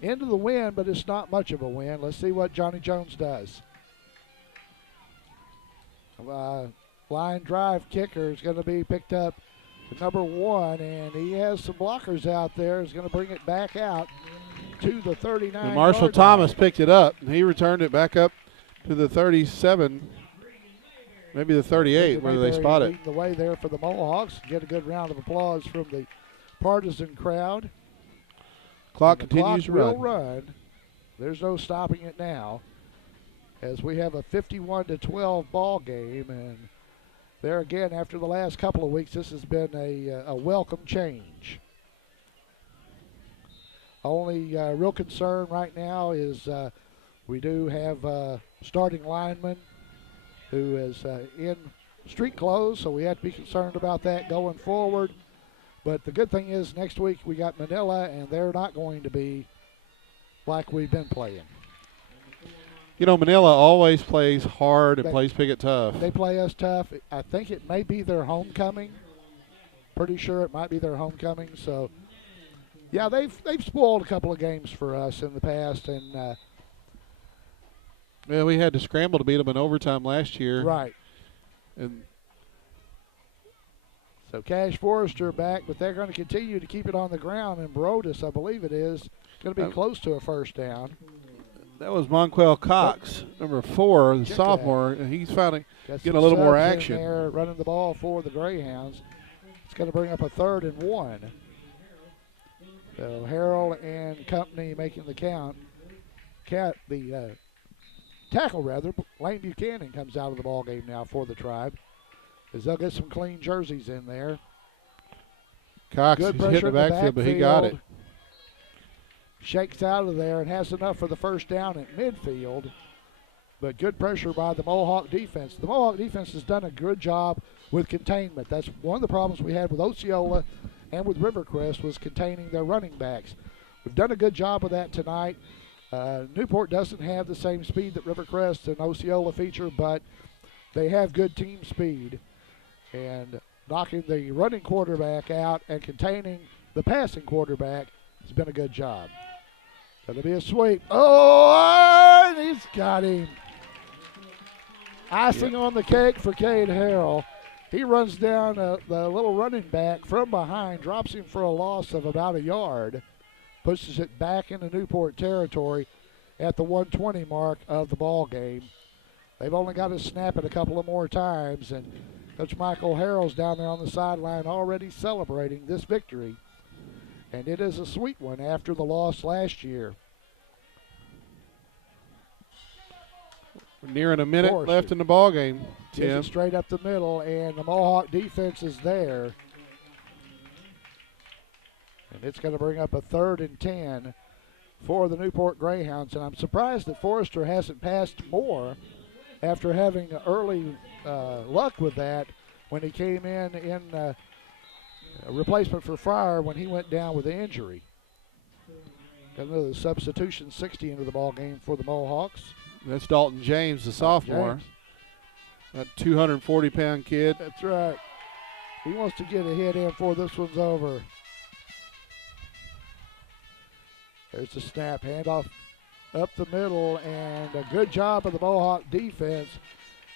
into the wind, but it's not much of a win. Let's see what Johnny Jones does. Line drive kicker is going to be picked up to number 1, and he has some blockers out there. He's going to bring it back out to the 39. And Marshall Thomas picked it up, and he returned it back up to the 37, maybe the 38, where they spot it. The way there for the Mohawks. Get a good round of applause from the partisan crowd. Clock continues to run. There's no stopping it now, as we have a 51-12 ball game, and there again, after the last couple of weeks, this has been a welcome change. Only real concern right now is we do have a starting lineman who is in street clothes, so we have to be concerned about that going forward. But the good thing is next week we got Manila, and they're not going to be like we've been playing. You know, Manila always plays hard and plays Piggott tough. They play us tough. I think it may be their homecoming. Pretty sure it might be their homecoming. So, yeah, they've spoiled a couple of games for us in the past. And well, we had to scramble to beat them in overtime last year. Right. And so Cash Forrester back, but they're going to continue to keep it on the ground. And Brodus, I believe it is, going to be close to a first down. That was Monquel Cox, number 4, the sophomore, and he's finally getting a little more action. There, running the ball for the Greyhounds. It's going to bring up a 3rd and 1. So Harrell and company making the count. The tackle, rather, Lane Buchanan comes out of the ball game now for the Tribe, as they'll get some clean jerseys in there. Cox is hitting the backfield, but he got it. Shakes out of there and has enough for the first down at midfield. But good pressure by the Mohawk defense. The Mohawk defense has done a good job with containment. That's one of the problems we had with Osceola and with Rivercrest, was containing their running backs. We've done a good job of that tonight. Newport doesn't have the same speed that Rivercrest and Osceola feature, but they have good team speed. And knocking the running quarterback out and containing the passing quarterback has been a good job. Going to be a sweep. Oh, and he's got him. Icing on the cake for Cade Harrell. He runs down the little running back from behind, drops him for a loss of about a yard, pushes it back into Newport territory at the 120 mark of the ball game. They've only got to snap it a couple of more times, and Coach Michael Harrell's down there on the sideline already celebrating this victory. And it is a sweet one after the loss last year. We're nearing a minute left in the ball game, Tim. Straight up the middle, and the Mohawk defense is there. And it's going to bring up a 3rd and 10 for the Newport Greyhounds. And I'm surprised that Forrester hasn't passed more after having early luck with that when he came in a replacement for Fryer when he went down with the injury. Got another substitution, 60 into the ball game for the Mohawks. That's Dalton James, the sophomore. That 240-pound kid. That's right. He wants to get a hit in before this one's over. There's the snap, handoff up the middle, and a good job of the Mohawk defense.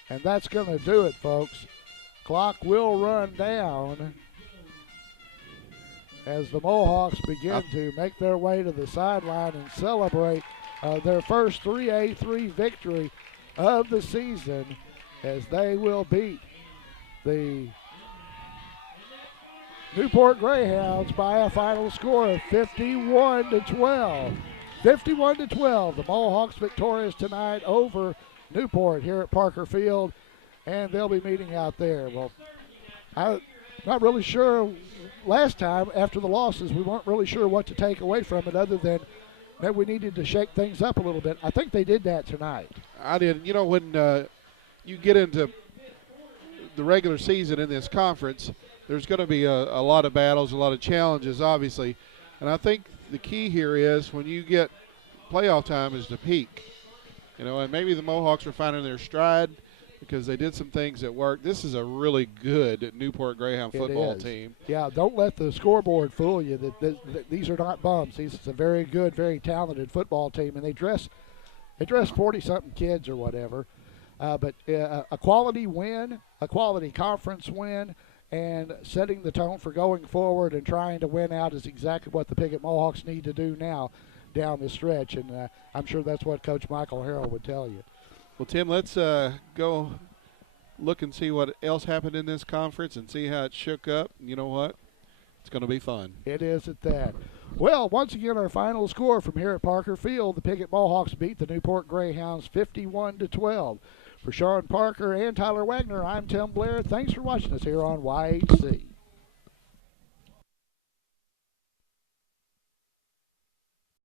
And that's going to do it, folks. Clock will run down as the Mohawks begin to make their way to the sideline and celebrate their first 3A3 victory of the season, as they will beat the Newport Greyhounds by a final score of 51-12. 51-12. The Mohawks victorious tonight over Newport here at Parker Field, and they'll be meeting out there. Well, I'm not really sure. Last time, after the losses, we weren't really sure what to take away from it other than that we needed to shake things up a little bit. I think they did that tonight. I did. You know, when you get into the regular season in this conference, there's going to be a lot of battles, a lot of challenges, obviously. And I think the key here is when you get playoff time is to peak. You know, and maybe the Mohawks are finding their stride because they did some things that worked. This is a really good Newport Greyhound football team. Yeah, don't let the scoreboard fool you that these are not bums. This is a very good, very talented football team, and they dress 40-something kids or whatever. But a quality win, a quality conference win, and setting the tone for going forward and trying to win out is exactly what the Piggott Mohawks need to do now down the stretch. And I'm sure that's what Coach Michael Harrell would tell you. Well, Tim, let's go look and see what else happened in this conference and see how it shook up. You know what? It's going to be fun. It is at that. Well, once again, our final score from here at Parker Field, the Piggott Mohawks beat the Newport Greyhounds 51-12. For Sean Parker and Tyler Wagner, I'm Tim Blair. Thanks for watching us here on YHC.